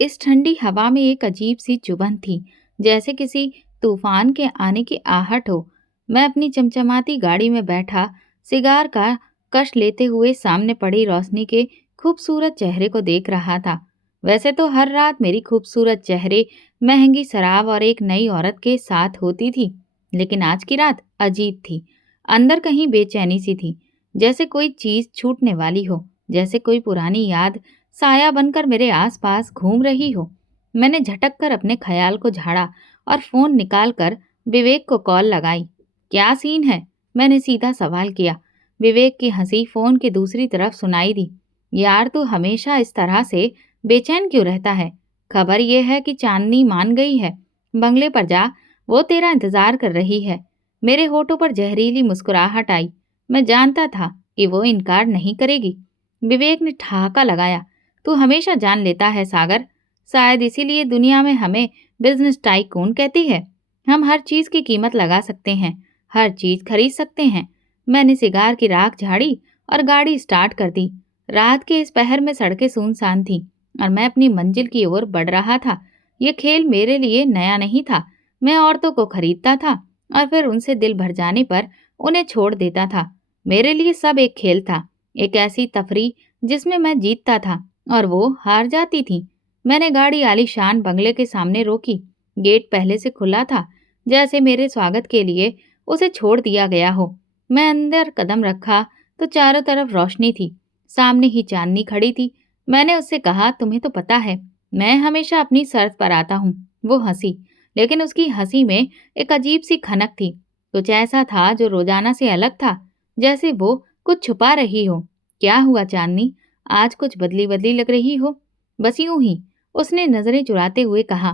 इस ठंडी हवा में एक अजीब सी चुभन थी, जैसे किसी तूफान के आने की आहट हो। मैं अपनी चमचमाती गाड़ी में बैठा सिगार का कश लेते हुए सामने पड़ी रोशनी के खूबसूरत चेहरे को देख रहा था। वैसे तो हर रात मेरी खूबसूरत चेहरे महंगी शराब और एक नई औरत के साथ होती थी, लेकिन आज की रात अजीब थी। अंदर कहीं बेचैनी सी थी, जैसे कोई चीज छूटने वाली हो, जैसे कोई पुरानी याद साया बनकर मेरे आसपास घूम रही हो। मैंने झटक कर अपने ख्याल को झाड़ा और फोन निकालकर विवेक को कॉल लगाई। क्या सीन है? मैंने सीधा सवाल किया। विवेक की हंसी फोन की दूसरी तरफ सुनाई दी। यार, तू हमेशा इस तरह से बेचैन क्यों रहता है? खबर यह है कि चांदनी मान गई है। बंगले पर जा, वो तेरा इंतजार कर रही है। मेरे होठों पर जहरीली मुस्कुराहट आई। मैं जानता था कि वो इनकार नहीं करेगी। विवेक ने ठहाका लगाया। तू हमेशा जान लेता है सागर। शायद इसीलिए दुनिया में हमें बिजनेस टाइकून कहती है। हम हर चीज की कीमत लगा सकते हैं, हर चीज खरीद सकते हैं। मैंने सिगार की राख झाड़ी और गाड़ी स्टार्ट कर दी। रात के इस पहर में सड़कें सुनसान थीं और मैं अपनी मंजिल की ओर बढ़ रहा था। ये खेल मेरे लिए नया नहीं था। मैं औरतों को खरीदता था और फिर उनसे दिल भर जाने पर उन्हें छोड़ देता था। मेरे लिए सब एक खेल था, एक ऐसी तफरी जिसमें मैं जीतता था और वो हार जाती थी। मैंने गाड़ी आलीशान बंगले के सामने रोकी। गेट पहले से खुला था, जैसे मेरे स्वागत के लिए उसे छोड़ दिया गया हो। मैं अंदर कदम रखा तो चारों तरफ रोशनी थी। सामने ही चांदनी खड़ी थी। मैंने उससे कहा, तुम्हें तो पता है मैं हमेशा अपनी शर्त पर आता हूँ। वो हंसी, लेकिन उसकी हंसी में एक अजीब सी खनक थी। कुछ ऐसा था जो रोजाना से अलग था, जैसे वो कुछ छुपा रही हो। क्या हुआ चांदनी? आज कुछ बदली बदली लग रही हो। बस यूं ही, उसने नजरें चुराते हुए कहा।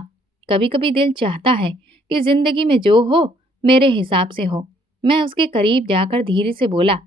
कभी कभी दिल चाहता है कि जिंदगी में जो हो मेरे हिसाब से हो। मैं उसके करीब जाकर धीरे से बोला,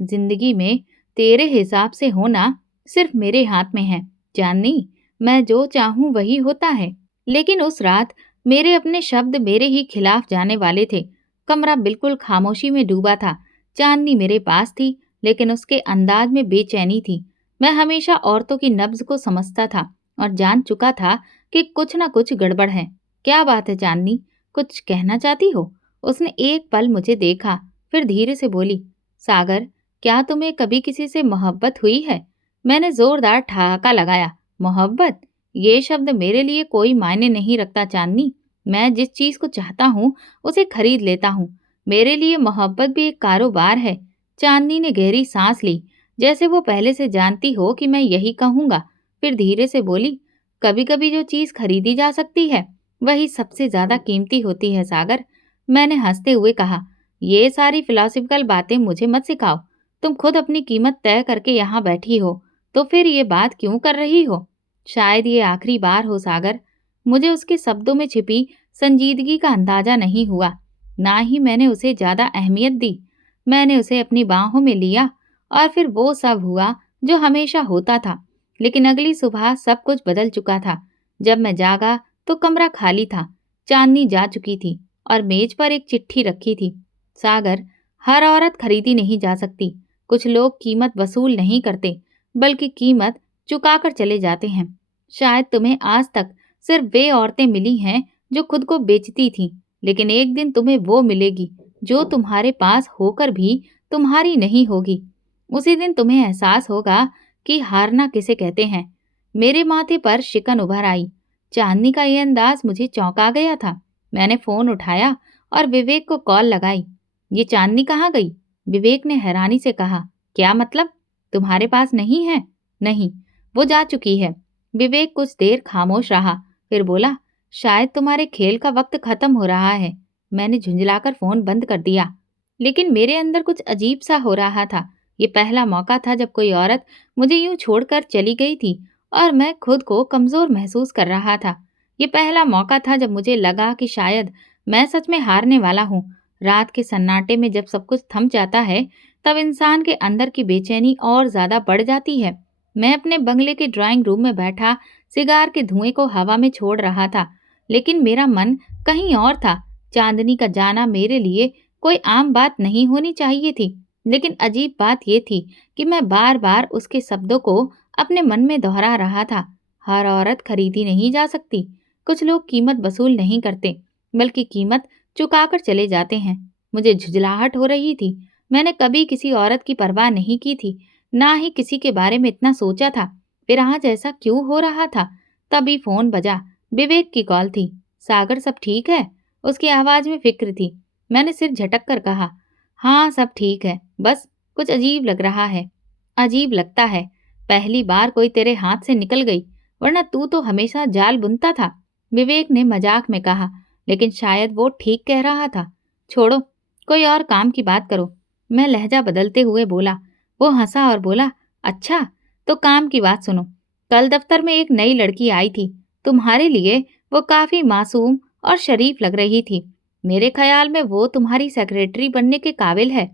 जिंदगी में तेरे हिसाब से होना सिर्फ मेरे हाथ में है चांदनी। मैं जो चाहूं वही होता है। लेकिन उस रात मेरे अपने शब्द मेरे ही खिलाफ जाने वाले थे। कमरा बिल्कुल खामोशी में डूबा था। चांदनी मेरे पास थी, लेकिन उसके अंदाज में बेचैनी थी। मैं हमेशा औरतों की नब्ज को समझता था और जान चुका था कि कुछ न कुछ गड़बड़ है। क्या बात है चांदनी, कुछ कहना चाहती हो? उसने एक पल मुझे देखा, फिर धीरे से बोली, सागर, क्या तुम्हें कभी किसी से मोहब्बत हुई है? मैंने जोरदार ठहाका लगाया। मोहब्बत? ये शब्द मेरे लिए कोई मायने नहीं रखता चांदनी। मैं जिस चीज को चाहता हूँ उसे खरीद लेता हूँ। मेरे लिए मोहब्बत भी एक कारोबार है। चांदनी ने गहरी सांस ली, जैसे वो पहले से जानती हो कि मैं यही कहूंगा। फिर धीरे से बोली, कभी कभी जो चीज खरीदी जा सकती है वही सबसे ज्यादा कीमती होती है सागर। मैंने हंसते हुए कहा, ये सारी फिलोसफिकल बातें मुझे मत सिखाओ। तुम खुद अपनी कीमत तय करके यहाँ बैठी हो, तो फिर ये बात क्यों कर रही हो? शायद ये आखिरी बार हो सागर। मुझे उसके शब्दों में छिपी संजीदगी का अंदाजा नहीं हुआ, ना ही मैंने उसे ज्यादा अहमियत दी। मैंने उसे अपनी बाहों में लिया और फिर वो सब हुआ जो हमेशा होता था। लेकिन अगली सुबह सब कुछ बदल चुका था। जब मैं जागा तो कमरा खाली था। चांदनी जा चुकी थी और मेज पर एक चिट्ठी रखी थी। सागर, हर औरत खरीदी नहीं जा सकती। कुछ लोग कीमत वसूल नहीं करते, बल्कि कीमत चुकाकर चले जाते हैं। शायद तुम्हें आज तक सिर्फ वे औरतें मिली हैं जो खुद को बेचती थीं, लेकिन एक दिन तुम्हें वो मिलेगी जो तुम्हारे पास होकर भी तुम्हारी नहीं होगी। उसी दिन तुम्हें एहसास होगा कि हारना किसे कहते हैं। मेरे माथे पर शिकन उभर आई। चांदनी का यह अंदाज मुझे चौंका गया था। मैंने फोन उठाया और विवेक को कॉल लगाई। ये चांदनी कहाँ गई? विवेक ने हैरानी से कहा। क्या मतलब? तुम्हारे पास नहीं है? नहीं, वो जा चुकी है। विवेक कुछ देर खामोश रहा, फिर बोला, शायद तुम्हारे खेल का वक्त खत्म हो रहा है। मैंने झुंझलाकर फोन बंद कर दिया, लेकिन मेरे अंदर कुछ अजीब सा हो रहा था। ये पहला मौका था जब कोई औरत मुझे यूं छोड़कर चली गई थी और मैं खुद को कमजोर महसूस कर रहा था। ये पहला मौका था जब मुझे लगा कि शायद मैं सच में हारने वाला हूँ। रात के सन्नाटे में जब सब कुछ थम जाता है, तब इंसान के अंदर की बेचैनी और ज्यादा बढ़ जाती है। मैं अपने बंगले के ड्राइंग रूम में बैठा सिगार के धुएं को हवा में छोड़ रहा था, लेकिन मेरा मन कहीं और था। चांदनी का जाना मेरे लिए कोई आम बात नहीं होनी चाहिए थी, लेकिन अजीब बात यह थी कि मैं बार बार उसके शब्दों को अपने मन में दोहरा रहा था। हर औरत खरीदी नहीं जा सकती। कुछ लोग कीमत वसूल नहीं करते, बल्कि कीमत चुकाकर चले जाते हैं। मुझे झुंझलाहट हो रही थी। मैंने कभी किसी औरत की परवाह नहीं की थी, ना ही किसी के बारे में इतना सोचा था। फिर आज ऐसा क्यों हो रहा था? तभी फोन बजा। विवेक की कॉल थी। सागर, सब ठीक है? उसकी आवाज में फिक्र थी। मैंने सिर झटक कर कहा, हाँ सब ठीक है, बस कुछ अजीब लग रहा है। अजीब लगता है? पहली बार कोई तेरे हाथ से निकल गई, वरना तू तो हमेशा जाल बुनता था। विवेक ने मजाक में कहा, लेकिन शायद वो ठीक कह रहा था। छोड़ो, कोई और काम की बात करो, मैं लहजा बदलते हुए बोला। वो हंसा और बोला, अच्छा तो काम की बात सुनो। कल दफ्तर में एक नई लड़की आई थी, तुम्हारे लिए। वो काफी मासूम और शरीफ लग रही थी। मेरे ख्याल में वो तुम्हारी सेक्रेटरी बनने के काबिल है।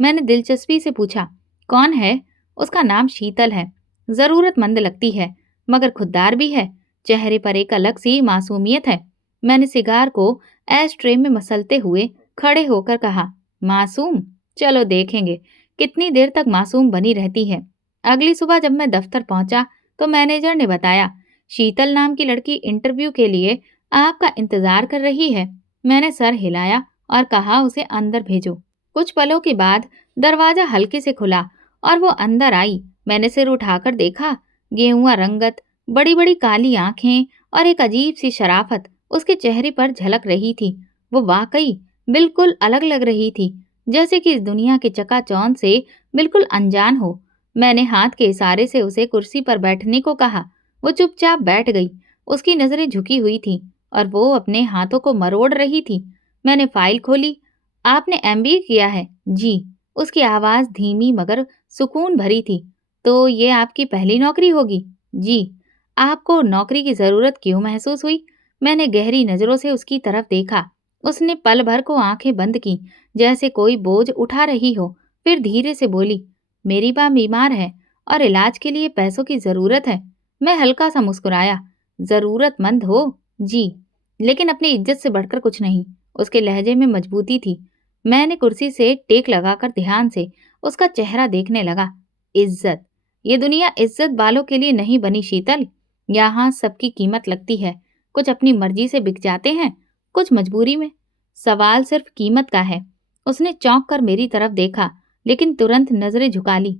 मैंने दिलचस्पी से पूछा, कौन है? उसका नाम शीतल है। जरूरतमंद लगती है, मगर खुददार भी है। चेहरे पर एक अलग सी मासूमियत है। मैंने सिगार को एश ट्रे में मसलते हुए खड़े होकर कहा, मासूम? चलो देखेंगे कितनी देर तक मासूम बनी रहती है। अगली सुबह जब मैं दफ्तर पहुंचा तो मैनेजर ने बताया, शीतल नाम की लड़की इंटरव्यू के लिए आपका इंतजार कर रही है। मैंने सर हिलाया और कहा, उसे अंदर भेजो। कुछ पलों के बाद दरवाजा हल्के से खुला और वो अंदर आई। मैंने सिर उठाकर देखा। गेहुआ रंगत, बड़ी बड़ी काली आंखें और एक अजीब सी शराफत उसके चेहरे पर झलक रही थी। वो वाकई बिल्कुल अलग लग रही थी, जैसे कि इस दुनिया के चकाचौंध से बिल्कुल अनजान हो। मैंने हाथ के इशारे से उसे कुर्सी पर बैठने को कहा। वो चुपचाप बैठ गई। उसकी नजरें झुकी हुई थी और वो अपने हाथों को मरोड़ रही थी। मैंने फाइल खोली। आपने एमबीए किया है? जी। उसकी आवाज धीमी मगर सुकून भरी थी। तो ये आपकी पहली नौकरी होगी? जी। आपको नौकरी की जरूरत क्यों महसूस हुई? मैंने गहरी नजरों से उसकी तरफ देखा। उसने पल भर को आंखें बंद की, जैसे कोई बोझ उठा रही हो। फिर धीरे से बोली, मेरी मां बीमार है और इलाज के लिए पैसों की जरूरत है। मैं हल्का सा मुस्कुराया। जरूरतमंद हो? जी, लेकिन अपनी इज्जत से बढ़कर कुछ नहीं। उसके लहजे में मजबूती थी। मैंने कुर्सी से टेक लगाकर ध्यान से उसका चेहरा देखने लगा। इज्जत? ये दुनिया इज्जत वालों के लिए नहीं बनी शीतल। यहाँ सबकी कीमत लगती है। कुछ अपनी मर्जी से बिक जाते हैं, कुछ मजबूरी में। सवाल सिर्फ कीमत का है। उसने चौंक कर मेरी तरफ देखा, लेकिन तुरंत नजरें झुका ली।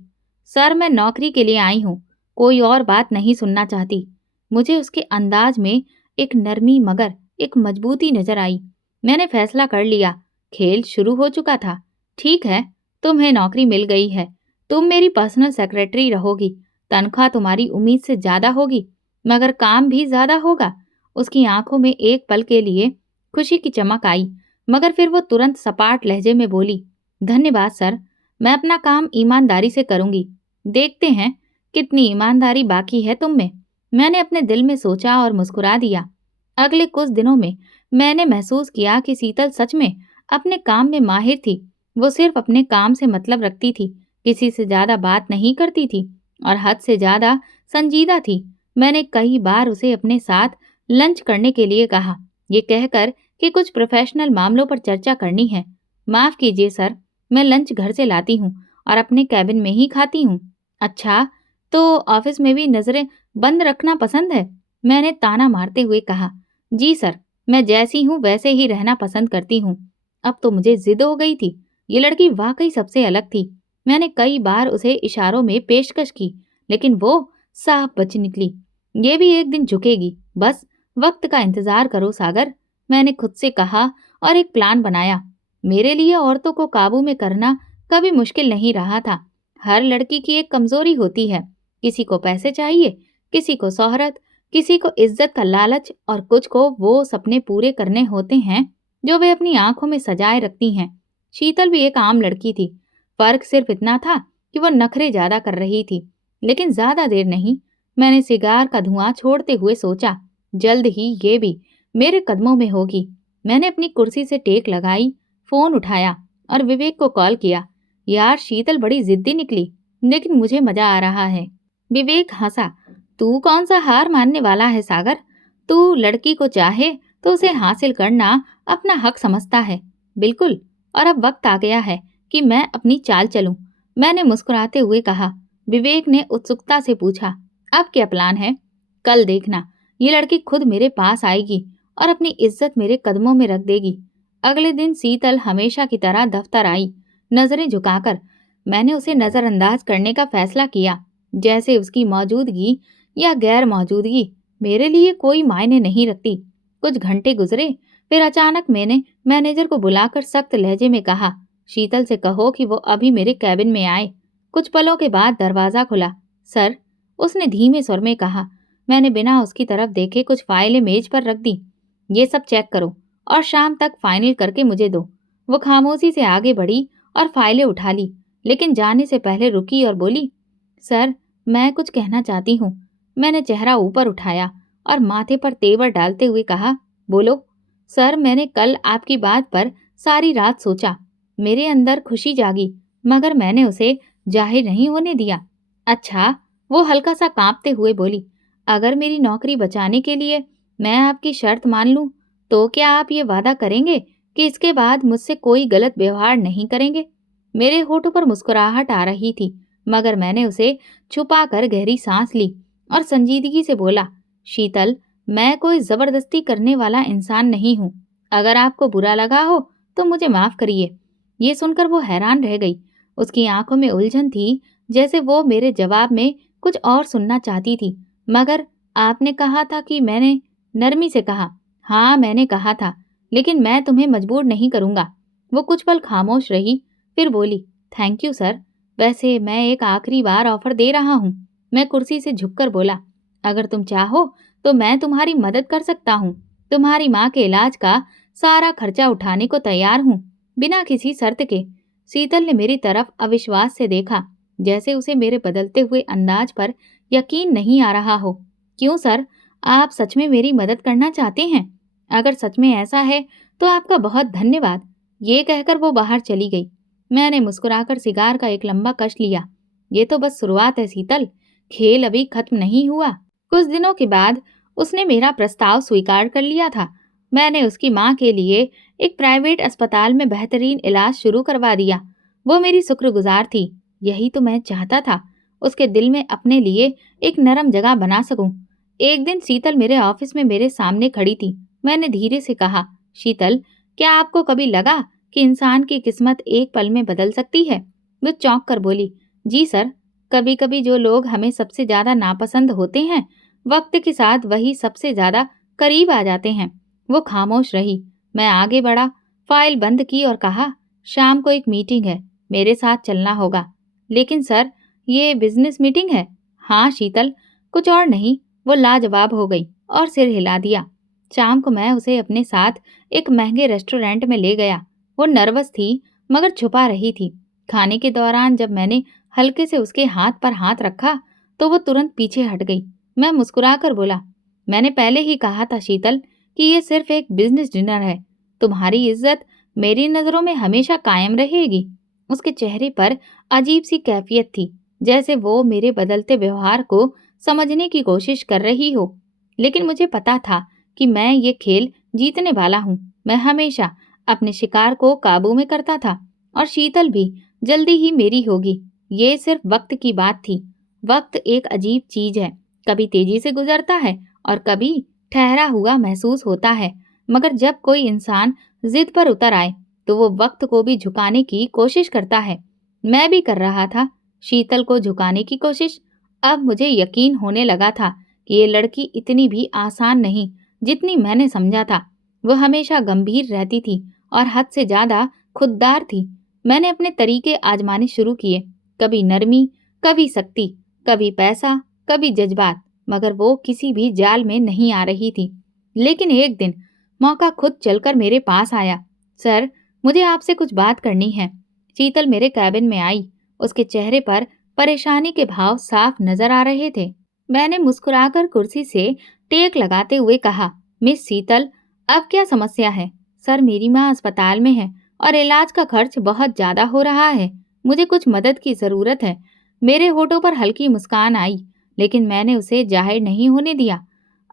सर, मैं नौकरी के लिए आई हूँ, कोई और बात नहीं सुनना चाहती। मुझे उसके अंदाज में एक नरमी मगर एक मजबूती नजर आई। मैंने फैसला कर लिया। खेल शुरू हो चुका था। ठीक है, तुम्हें नौकरी मिल गई है। तुम मेरी पर्सनल सेक्रेटरी रहोगी। तनख्वाह तुम्हारी उम्मीद से ज्यादा होगी, मगर काम भी ज्यादा होगा। उसकी आंखों में एक पल के लिए खुशी की चमक आई, मगर फिर वो तुरंत सपाट लहजे में बोली, धन्यवाद सर, मैं अपना काम ईमानदारी से करूंगी। देखते हैं कितनी ईमानदारी बाकी है तुम में। मैंने अपने दिल में सोचा और मुस्कुरा दिया। अगले कुछ दिनों में मैंने महसूस किया कि शीतल सच में अपने काम में माहिर थी। वो सिर्फ अपने काम से मतलब रखती थी, किसी से ज्यादा बात नहीं करती थी और हद से ज्यादा संजीदा थी। मैंने कई बार उसे अपने साथ लंच करने के लिए कहा, ये कहकर कि कुछ प्रोफेशनल मामलों पर चर्चा करनी है। माफ कीजिए सर, मैं लंच घर से लाती हूँ और अपने कैबिन में ही खाती हूँ। अच्छा, तो ऑफिस में भी नजरें बंद रखना पसंद है? मैंने ताना मारते हुए कहा। जी सर, मैं जैसी हूँ वैसे ही रहना पसंद करती हूँ। अब तो मुझे जिद हो गई थी। ये लड़की वाकई सबसे अलग थी। मैंने कई बार उसे इशारों में पेशकश की, लेकिन वो साफ बच निकली। ये भी एक दिन झुकेगी, बस वक्त का इंतजार करो सागर। मैंने खुद से कहा और एक प्लान बनाया। मेरे लिए औरतों को काबू में करना कभी मुश्किल नहीं रहा था। हर लड़की की एक कमजोरी होती है। किसी को पैसे चाहिए, किसी को शोहरत, किसी को इज्जत का लालच और कुछ को वो सपने पूरे करने होते हैं जो वे अपनी आंखों में सजाए रखती हैं। शीतल भी एक आम लड़की थी। फर्क सिर्फ इतना था कि वो नखरे ज्यादा कर रही थी। लेकिन ज्यादा देर नहीं। मैंने सिगार का धुआं छोड़ते हुए सोचा, जल्द ही ये भी मेरे कदमों में होगी। मैंने अपनी कुर्सी से टेक लगाई, फोन उठाया और विवेक को कॉल किया। यार, शीतल बड़ी जिद्दी निकली, लेकिन मुझे मजा आ रहा है। विवेक हंसा। तू कौन सा हार मानने वाला है सागर? तू लड़की को चाहे तो उसे हासिल करना अपना हक समझता है। बिल्कुल, और अब वक्त आ गया है कि मैं अपनी चाल चलूं। मैंने मुस्कुराते हुए कहा। विवेक ने उत्सुकता से पूछा, अब क्या प्लान है? कल देखना, ये लड़की खुद मेरे पास आएगी और अपनी इज्जत मेरे कदमों में रख देगी। अगले दिन शीतल हमेशा की तरह दफ्तर आई, नजरें झुकाकर। मैंने उसे नजरअंदाज करने का फैसला किया, जैसे उसकी मौजूदगी या गैर मौजूदगी मेरे लिए कोई मायने नहीं रखती। कुछ घंटे गुजरे, फिर अचानक मैंने मैनेजर को बुलाकर सख्त लहजे में कहा, शीतल से कहो कि वो अभी मेरे कैबिन में आए। कुछ पलों के बाद दरवाजा खुला। सर, उसने धीमे स्वर में कहा। मैंने बिना उसकी तरफ देखे कुछ फाइलें मेज पर रख दी। ये सब चेक करो और शाम तक फाइनल करके मुझे दो। वो खामोशी से आगे बढ़ी और फाइलें उठा ली, लेकिन जाने से पहले रुकी और बोली, सर, मैं कुछ कहना चाहती हूँ। मैंने चेहरा ऊपर उठाया और माथे पर तेवर डालते हुए कहा, बोलो। सर, मैंने कल आपकी बात पर सारी रात सोचा। मेरे अंदर खुशी जागी, मगर मैंने उसे जाहिर नहीं होने दिया। अच्छा, वो हल्का सा कांपते हुए बोली, अगर मेरी नौकरी बचाने के लिए मैं आपकी शर्त मान लूं, तो क्या आप ये वादा करेंगे कि इसके बाद मुझसे कोई गलत व्यवहार नहीं करेंगे? मेरे होठों पर मुस्कुराहट आ रही थी, मगर मैंने उसे छुपाकर गहरी सांस ली और संजीदगी से बोला, शीतल, मैं कोई जबरदस्ती करने वाला इंसान नहीं हूँ। अगर आपको बुरा लगा हो तो मुझे माफ करिए। ये सुनकर वो हैरान रह गई। उसकी आंखों में उलझन थी, जैसे वो मेरे जवाब में कुछ और सुनना चाहती थी। मगर आपने कहा था कि मैंने नरमी से कहा। हाँ, मैंने कहा था, लेकिन मैं तुम्हें मजबूर नहीं करूंगा। वो कुछ पल खामोश रही, फिर बोली, थैंक यू सर। वैसे मैं एक आखिरी बार ऑफर दे रहा हूँ। मैं कुर्सी से झुककर बोला, अगर तुम चाहो तो मैं तुम्हारी मदद कर सकता हूँ। तुम्हारी माँ के इलाज का सारा खर्चा उठाने को तैयार हूँ, बिना किसी शर्त के। शीतल ने मेरी तरफ अविश्वास से देखा, जैसे उसे मेरे बदलते हुए अंदाज पर यकीन नहीं आ रहा हो। क्यों सर, आप सच में मेरी मदद करना चाहते हैं? अगर सच में ऐसा है तो आपका बहुत धन्यवाद। ये कहकर वो बाहर चली गई। मैंने मुस्कुराकर सिगार का एक लंबा कश लिया। ये तो बस शुरुआत है शीतल, खेल अभी खत्म नहीं हुआ। कुछ दिनों के बाद उसने मेरा प्रस्ताव स्वीकार कर लिया था। मैंने उसकी माँ के लिए एक प्राइवेट अस्पताल में बेहतरीन इलाज शुरू करवा दिया। वो मेरी शुक्रगुजार थी। यही तो मैं चाहता था, उसके दिल में अपने लिए एक नरम जगह बना सकूं। एक दिन शीतल मेरे ऑफिस में मेरे सामने खड़ी थी। मैंने धीरे से कहा, शीतल, क्या आपको कभी लगा कि इंसान की किस्मत एक पल में बदल सकती है? वो चौंक कर बोली, जी सर, कभी कभी जो लोग हमें सबसे ज्यादा नापसंद होते हैं, वक्त के साथ वही सबसे ज्यादा करीब आ जाते हैं। वो खामोश रही। मैं आगे बढ़ा, फाइल बंद की और कहा, शाम को एक मीटिंग है, मेरे साथ चलना होगा। लेकिन सर, ये बिजनेस मीटिंग है। हाँ शीतल, कुछ और नहीं। वो लाजवाब हो गई और सिर हिला दिया। शाम को मैं उसे अपने साथ एक महंगे रेस्टोरेंट में ले गया। वो नर्वस थी, मगर छुपा रही थी। खाने के दौरान जब मैंने हल्के से उसके हाथ पर हाथ रखा, तो वो तुरंत पीछे हट गई। मैं मुस्कुराकर बोला, मैंने पहले ही कहा था शीतल कि ये सिर्फ एक बिजनेस डिनर है। तुम्हारी इज्जत मेरी नजरों में हमेशा कायम रहेगी। उसके चेहरे पर अजीब सी कैफियत थी, जैसे वो मेरे बदलते व्यवहार को समझने की कोशिश कर रही हो। लेकिन मुझे पता था कि मैं ये खेल जीतने वाला हूँ। मैं हमेशा अपने शिकार को काबू में करता था, और शीतल भी जल्दी ही मेरी होगी। ये सिर्फ वक्त की बात थी। वक्त एक अजीब चीज है, कभी तेजी से गुजरता है और कभी ठहरा हुआ महसूस होता है। मगर जब कोई इंसान जिद पर उतर आए, तो वो वक्त को भी झुकाने की कोशिश करता है। मैं भी कर रहा था, शीतल को झुकाने की कोशिश। अब मुझे यकीन होने लगा था कि ये लड़की इतनी भी आसान नहीं जितनी मैंने समझा था। वो हमेशा गंभीर रहती थी और हद से ज्यादा खुददार थी। मैंने अपने तरीके आजमाने शुरू किए, कभी नरमी, कभी सख्ती, कभी पैसा, कभी जज्बात, मगर वो किसी भी जाल में नहीं आ रही थी। लेकिन एक दिन मौका खुद चलकर मेरे पास आया। सर, मुझे आपसे कुछ बात करनी है। शीतल मेरे कैबिन में आई। उसके चेहरे पर परेशानी के भाव साफ नजर आ रहे थे। मैंने मुस्कुराकर कुर्सी से टेक लगाते हुए कहा, मिस शीतल, अब क्या समस्या है? सर, मेरी माँ अस्पताल में है और इलाज का खर्च बहुत ज्यादा हो रहा है। मुझे कुछ मदद की जरूरत है। मेरे होठों पर हल्की मुस्कान आई, लेकिन मैंने उसे जाहिर नहीं होने दिया।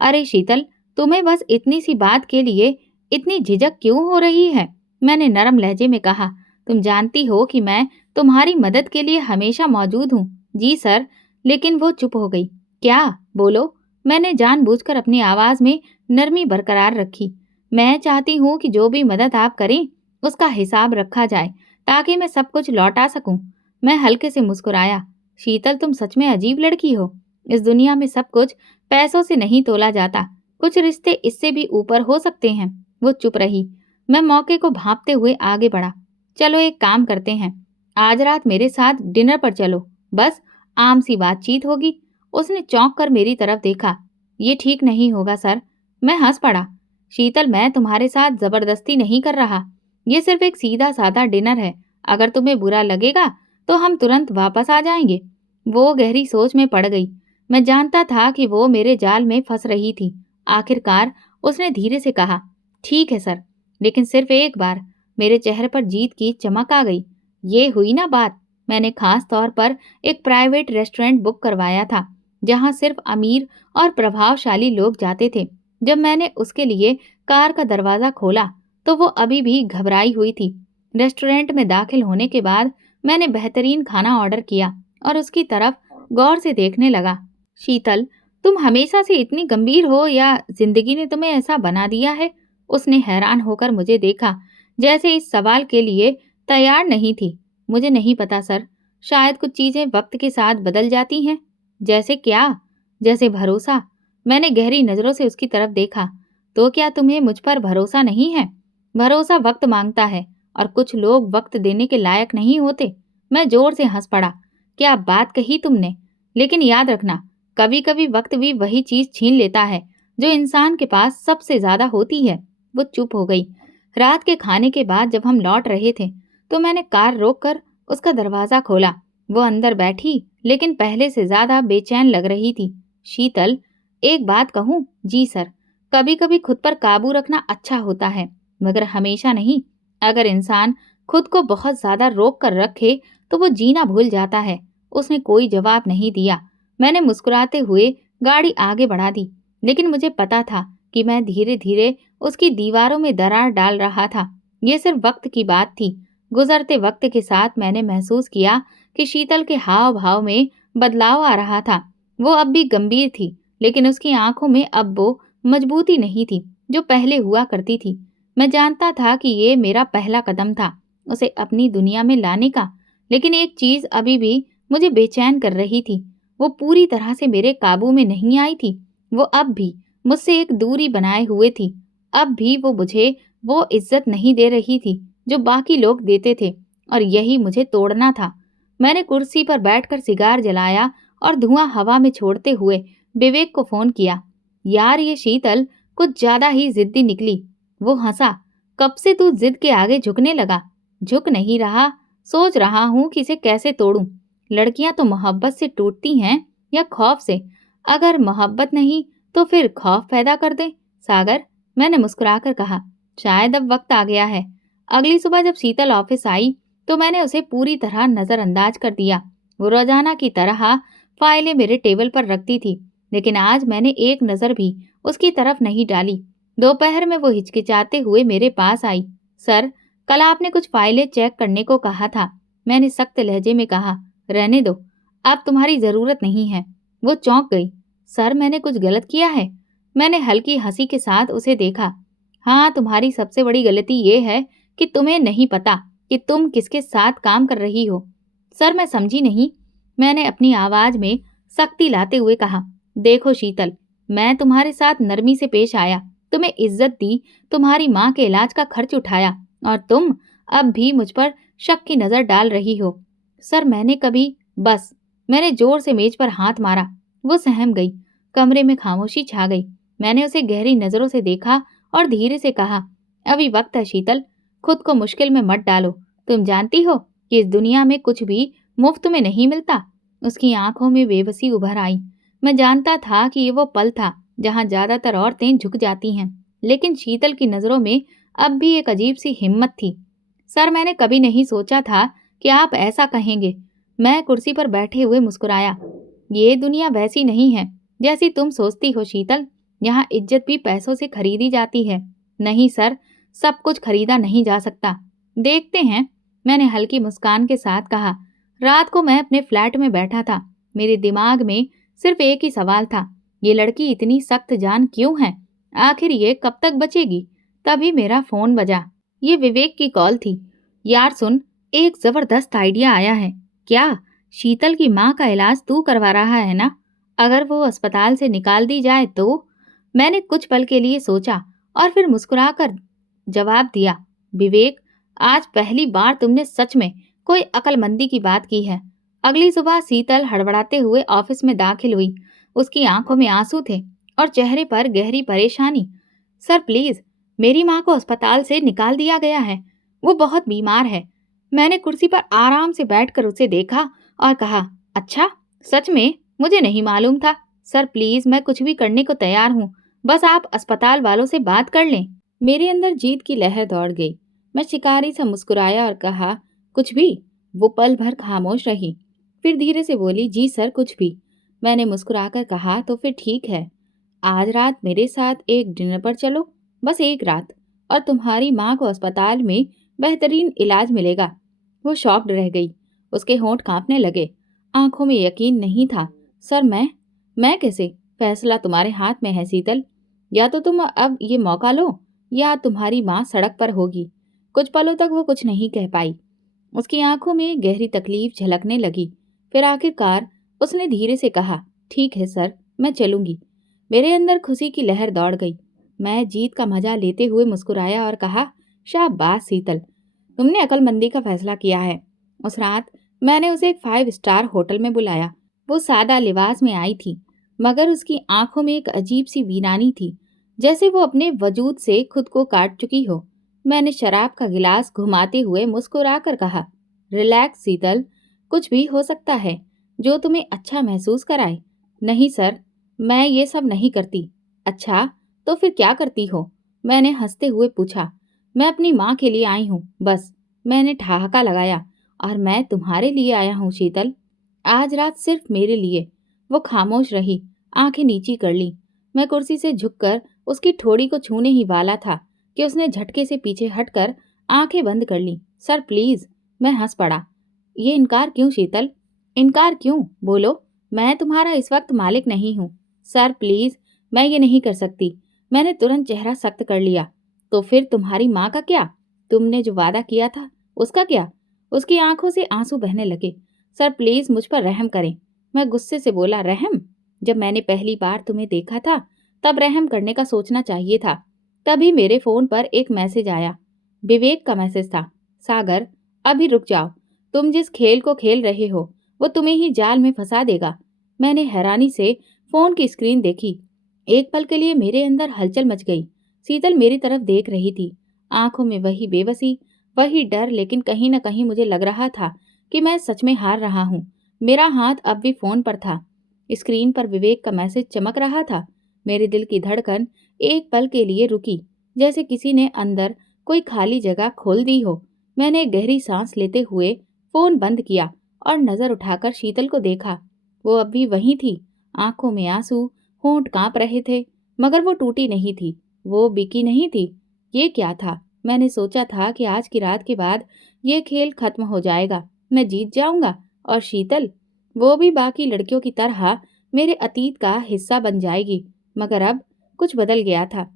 अरे शीतल, तुम्हें बस इतनी सी बात के लिए इतनी झिझक क्यों हो रही है? मैंने नरम लहजे में कहा, तुम जानती हो कि मैं तुम्हारी मदद के लिए हमेशा मौजूद हूँ। जी सर। लेकिन वो चुप हो गई। क्या? बोलो। मैंने जानबूझकर अपनी आवाज में नरमी बरकरार रखी। मैं चाहती हूँ कि जो भी मदद आप करें, उसका हिसाब रखा जाए, ताकि मैं सब कुछ लौटा सकूं। मैं हल्के से मुस्कुराया। शीतल, तुम सच में अजीब लड़की हो। इस दुनिया में सब कुछ पैसों से नहीं तोला जाता। कुछ रिश्ते इससे भी ऊपर हो सकते हैं। वो चुप रही। मैं मौके को भांपते हुए आगे बढ़ा। चलो एक काम करते हैं, आज रात मेरे साथ डिनर पर चलो। बस आम सी बातचीत होगी। उसने चौंक कर मेरी तरफ देखा। ये ठीक नहीं होगा सर। मैं हंस पड़ा। शीतल, मैं तुम्हारे साथ जबरदस्ती नहीं कर रहा। ये सिर्फ एक सीधा साधा डिनर है। अगर तुम्हें बुरा लगेगा तो हम तुरंत वापस आ जाएंगे। वो गहरी सोच में पड़ गई। मैं जानता था कि वो मेरे जाल में फंस रही थी। आखिरकार उसने धीरे से कहा, ठीक है सर, लेकिन सिर्फ एक बार। मेरे चेहरे पर जीत की चमक आ गई। ये हुई ना बात। मैंने खास तौर पर एक प्राइवेट रेस्टोरेंट बुक करवाया था, जहां सिर्फ अमीर और प्रभावशाली लोग जाते थे। जब मैंने उसके लिए कार का दरवाजा खोला तो वो अभी भी घबराई हुई थी। रेस्टोरेंट में दाखिल होने के बाद मैंने बेहतरीन खाना ऑर्डर किया और उसकी तरफ गौर से देखने लगा। शीतल, तुम हमेशा से इतनी गंभीर हो या जिंदगी ने तुम्हें ऐसा बना दिया है? उसने हैरान होकर मुझे देखा, जैसे इस सवाल के लिए तैयार नहीं थी। मुझे नहीं पता सर। शायद कुछ चीजें वक्त के साथ बदल जाती हैं। जैसे क्या? जैसे भरोसा। मैंने गहरी नजरों से उसकी तरफ देखा। तो क्या तुम्हें मुझ पर भरोसा नहीं है? भरोसा वक्त मांगता है और कुछ लोग वक्त देने के लायक नहीं होते। मैं जोर से हंस पड़ा। क्या बात कही तुमने! लेकिन याद रखना, कभी कभी वक्त भी वही चीज छीन लेता है जो इंसान के पास सबसे ज्यादा होती है। वो चुप हो गई। रात के खाने के बाद जब हम लौट रहे थे तो मैंने कार रोककर उसका दरवाजा खोला। वो अंदर बैठी, लेकिन पहले से ज्यादा बेचैन लग रही थी। शीतल, एक बात कहूँ? जी सर। कभी कभी खुद पर काबू रखना अच्छा होता है, मगर हमेशा नहीं। अगर इंसान खुद को बहुत ज्यादा रोक कर रखे तो वो जीना भूल जाता है। उसने कोई जवाब नहीं दिया। मैंने मुस्कुराते हुए गाड़ी आगे बढ़ा दी, लेकिन मुझे पता था कि मैं धीरे धीरे उसकी दीवारों में दरार डाल रहा था। ये सिर्फ वक्त की बात थी। गुजरते वक्त के साथ मैंने महसूस किया कि शीतल के हाव भाव में बदलाव आ रहा था। वो अब भी गंभीर थी, लेकिन उसकी आंखों में अब वो मजबूती नहीं थी जो पहले हुआ करती थी। मैं जानता था कि ये मेरा पहला कदम था उसे अपनी दुनिया में लाने का, लेकिन एक चीज अभी भी मुझे बेचैन कर रही थी। वो पूरी तरह से मेरे काबू में नहीं आई थी। वो अब भी मुझसे एक दूरी बनाए हुए थी। अब भी वो मुझे वो इज्जत नहीं दे रही थी जो बाकी लोग देते थे, और यही मुझे तोड़ना था। मैंने कुर्सी पर बैठकर सिगार जलाया और धुआं हवा में छोड़ते हुए विवेक को फोन किया। यार, ये शीतल कुछ ज्यादा ही जिद्दी निकली। वो हंसा। कब से तू जिद के आगे झुकने लगा? झुक नहीं रहा, सोच रहा हूं कि इसे कैसे तोड़ूं। लड़कियां तो मोहब्बत से टूटती हैं या खौफ से? अगर मोहब्बत नहीं तो फिर खौफ पैदा कर दे सागर। मैंने मुस्कुराकर कहा, शायद अब वक्त आ गया है। अगली सुबह जब शीतल ऑफिस आई तो मैंने उसे पूरी तरह नजरअंदाज कर दिया। वो रोजाना की तरह फाइलें मेरे टेबल पर रखती थी, लेकिन आज मैंने एक नजर भी उसकी तरफ नहीं डाली। दोपहर में वो हिचकिचाते हुए मेरे पास आई। सर, कल आपने कुछ फाइलें चेक करने को कहा था। मैंने सख्त लहजे में कहा, रहने दो, अब तुम्हारी जरूरत नहीं है। वो चौंक गई। सर, मैंने कुछ गलत किया है? मैंने हल्की हंसी के साथ उसे देखा। हाँ, तुम्हारी सबसे बड़ी गलती ये है कि तुम्हें नहीं पता कि तुम किसके साथ काम कर रही हो। सर, मैं समझी नहीं। मैंने अपनी आवाज में सख्ती लाते हुए कहा, देखो शीतल, मैं तुम्हारे साथ नरमी से पेश आया, तुम्हें इज्जत दी, तुम्हारी माँ के इलाज का खर्च उठाया, और तुम अब भी मुझ पर शक की नजर डाल रही हो। सर, मैंने कभी... बस। मैंने जोर से मेज पर हाथ मारा। वो सहम गई। कमरे में खामोशी छा गई। मैंने उसे गहरी नजरों से देखा और धीरे से कहा, अभी वक्त है शीतल, खुद को मुश्किल में मत डालो। तुम जानती हो कि इस दुनिया में कुछ भी मुफ्त में नहीं मिलता। उसकी आंखों में बेबसी उभर आई। मैं जानता था कि ये वो पल था जहां ज्यादातर औरतें झुक जाती हैं, लेकिन शीतल की नजरों में अब भी एक अजीब सी हिम्मत थी। सर, मैंने कभी नहीं सोचा था कि आप ऐसा कहेंगे। मैं कुर्सी पर बैठे हुए मुस्कुराया। ये दुनिया वैसी नहीं है जैसी तुम सोचती हो शीतल। यहाँ इज्जत भी पैसों से खरीदी जाती है। नहीं सर, सब कुछ खरीदा नहीं जा सकता। देखते हैं, मैंने हल्की मुस्कान के साथ कहा। रात को मैं अपने फ्लैट में बैठा था। मेरे दिमाग में सिर्फ एक ही सवाल था, ये लड़की इतनी सख्त जान क्यों है? आखिर ये कब तक बचेगी? तभी मेरा फोन बजा। ये विवेक की कॉल थी। यार सुन, एक जबरदस्त आइडिया आया है। क्या? शीतल की माँ का इलाज तू करवा रहा है ना? अगर वो अस्पताल से निकाल दी जाए तो? मैंने कुछ पल के लिए सोचा और फिर मुस्कुराकर जवाब दिया, विवेक, आज पहली बार तुमने सच में कोई अक्लमंदी की बात की है। अगली सुबह शीतल हड़बड़ाते हुए ऑफिस में दाखिल हुई। उसकी आंखों में आंसू थे और चेहरे पर गहरी परेशानी। सर प्लीज, मेरी माँ को अस्पताल से निकाल दिया गया है। वो बहुत बीमार है। मैंने कुर्सी पर आराम से बैठकर उसे देखा और कहा, अच्छा, सच में? मुझे नहीं मालूम था। सर प्लीज, मैं कुछ भी करने को तैयार हूँ। बस आप अस्पताल वालों से बात कर लें। मेरे अंदर जीत की लहर दौड़ गई। मैं शिकारी सा मुस्कुराया और कहा, कुछ भी? वो पल भर खामोश रही, फिर धीरे से बोली, जी सर, कुछ भी। मैंने मुस्कुराकर कहा, तो फिर ठीक है। आज रात मेरे साथ एक डिनर पर चलो, बस एक रात, और तुम्हारी माँ को अस्पताल में बेहतरीन इलाज मिलेगा। वो शॉक्ड रह गई। उसके होंठ कांपने लगे। आंखों में यकीन नहीं था। सर मैं कैसे? फैसला तुम्हारे हाथ में है शीतल। या तो तुम अब ये मौका लो, या तुम्हारी माँ सड़क पर होगी। कुछ पलों तक वो कुछ नहीं कह पाई। उसकी आंखों में गहरी तकलीफ झलकने लगी। फिर आखिरकार उसने धीरे से कहा, ठीक है सर, मैं चलूंगी। मेरे अंदर खुशी की लहर दौड़ गई। मैं जीत का मजा लेते हुए मुस्कुराया और कहा, शाबाश शीतल, तुमने अक्लमंदी का फैसला किया है। उस रात मैंने उसे एक 5 स्टार होटल में बुलाया। वो सादा लिबास में आई थी, मगर उसकी आंखों में एक अजीब सी वीरानी थी, जैसे वो अपने वजूद से खुद को काट चुकी हो। मैंने शराब का गिलास घुमाते हुए मुस्कुराकर कहा, रिलैक्स शीतल, कुछ भी हो सकता है जो तुम्हें अच्छा महसूस कराए। नहीं सर, मैं ये सब नहीं करती। अच्छा, तो फिर क्या करती हो? मैंने हंसते हुए पूछा। मैं अपनी माँ के लिए आई हूँ, बस। मैंने ठहाका लगाया। और मैं तुम्हारे लिए आया हूँ शीतल, आज रात सिर्फ मेरे लिए। वो खामोश रही, आंखें नीची कर ली। मैं कुर्सी से झुककर उसकी ठोड़ी को छूने ही वाला था कि उसने झटके से पीछे हटकर आंखें बंद कर ली। Sir please. मैं हंस पड़ा। ये इनकार क्यों शीतल? इनकार क्यों? बोलो। मैं तुम्हारा इस वक्त मालिक नहीं हूँ। सर प्लीज, मैं ये नहीं कर सकती। मैंने तुरंत चेहरा सख्त कर लिया। तो फिर तुम्हारी माँ का क्या? तुमने जो वादा किया था उसका क्या? उसकी आंखों से आंसू बहने लगे। सर प्लीज, मुझ पर रहम करें। मैं गुस्से से बोला, रहम? जब मैंने पहली बार तुम्हें देखा था तब रहम करने का सोचना चाहिए था। तभी मेरे फोन पर एक मैसेज आया। विवेक का मैसेज था। सागर, अभी रुक जाओ। तुम जिस खेल को खेल रहे हो वो तुम्हें ही जाल में फंसा देगा। मैंने हैरानी से फोन की स्क्रीन देखी। एक पल के लिए मेरे अंदर हलचल मच गई। शीतल मेरी तरफ देख रही थी, आंखों में वही बेबसी, वही डर, लेकिन कहीं न कहीं मुझे लग रहा था कि मैं सच में हार रहा हूँ। मेरा हाथ अब भी फोन पर था। स्क्रीन पर विवेक का मैसेज चमक रहा था। मेरे दिल की धड़कन एक पल के लिए रुकी, जैसे किसी ने अंदर कोई खाली जगह खोल दी हो। मैंने एक गहरी सांस लेते हुए फोन बंद किया और नजर उठाकर शीतल को देखा। वो अब भी वहीं थी, आंखों में आंसू, होंठ कांप रहे थे, मगर वो टूटी नहीं थी, वो बिकी नहीं थी। ये क्या था? मैंने सोचा था कि आज की रात के बाद ये खेल खत्म हो जाएगा, मैं जीत जाऊंगा, और शीतल, वो भी बाकी लड़कियों की तरह मेरे अतीत का हिस्सा बन जाएगी। मगर अब कुछ बदल गया था।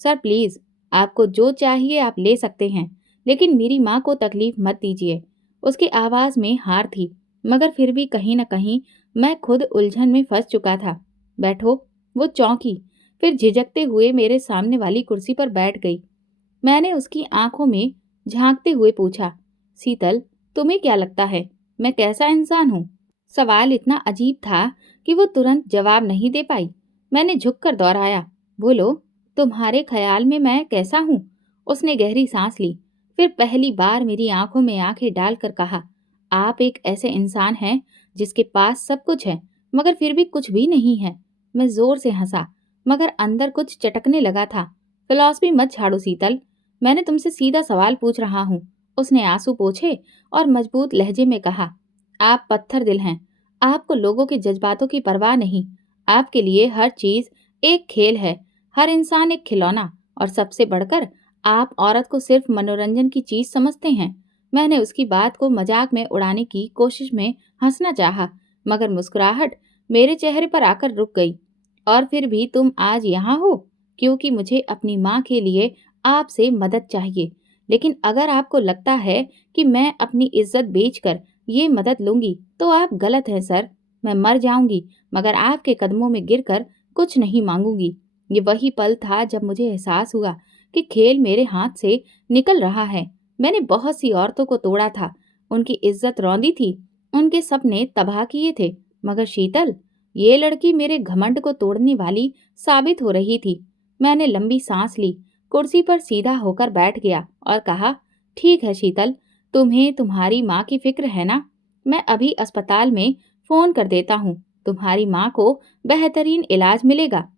सर प्लीज, आपको जो चाहिए आप ले सकते हैं, लेकिन मेरी माँ को तकलीफ मत दीजिए। उसकी आवाज में हार थी, मगर फिर भी कहीं न कहीं मैं खुद उलझन में फंस चुका था। बैठो। वो चौंकी, फिर झिझकते हुए मेरे सामने वाली कुर्सी पर बैठ गई। मैंने उसकी आंखों में झांकते हुए पूछा, शीतल, तुम्हें क्या लगता है मैं कैसा इंसान हूँ? सवाल इतना अजीब था कि वो तुरंत जवाब नहीं दे पाई। मैंने झुककर दोहराया, बोलो, तुम्हारे ख्याल में मैं कैसा हूँ? उसने गहरी सांस ली, फिर पहली बार मेरी आंखों में आंखें डालकर कहा, आप एक ऐसे इंसान हैं जिसके पास सब कुछ है मगर फिर भी कुछ भी नहीं है। मैं जोर से हंसा, मगर अंदर कुछ चटकने लगा था। फिलॉसफी मत झाड़ो शीतल, मैंने तुमसे सीधा सवाल पूछ रहा हूँ। उसने आंसू पोंछे और मजबूत लहजे में कहा, आप पत्थर दिल हैं। आपको लोगों के जज्बातों की परवाह नहीं। आपके लिए हर चीज एक खेल है, हर इंसान एक खिलौना, और सबसे बढ़कर आप औरत को सिर्फ मनोरंजन की चीज समझते हैं। मैंने उसकी बात को मजाक में उड़ाने की कोशिश में हंसना चाहा, मगर मुस्कुराहट मेरे चेहरे पर आकर रुक गई। और फिर भी तुम आज यहाँ हो क्योंकि मुझे अपनी माँ के लिए आपसे मदद चाहिए। लेकिन अगर आपको लगता है कि मैं अपनी इज्जत बेचकर ये मदद लूंगी तो आप गलत हैं सर। मैं मर जाऊंगी मगर आपके कदमों में गिरकर कुछ नहीं मांगूंगी। ये वही पल था जब मुझे एहसास हुआ कि खेल मेरे हाथ से निकल रहा है। मैंने बहुत सी औरतों को तोड़ा था, उनकी इज्जत रौंदी थी, उनके सपने तबाह किए थे, मगर शीतल, ये लड़की मेरे घमंड को तोड़ने वाली साबित हो रही थी। मैंने लंबी सांस ली, कुर्सी पर सीधा होकर बैठ गया और कहा, ठीक है शीतल, तुम्हें तुम्हारी माँ की फिक्र है ना? मैं अभी अस्पताल में फोन कर देता हूँ। तुम्हारी माँ को बेहतरीन इलाज मिलेगा।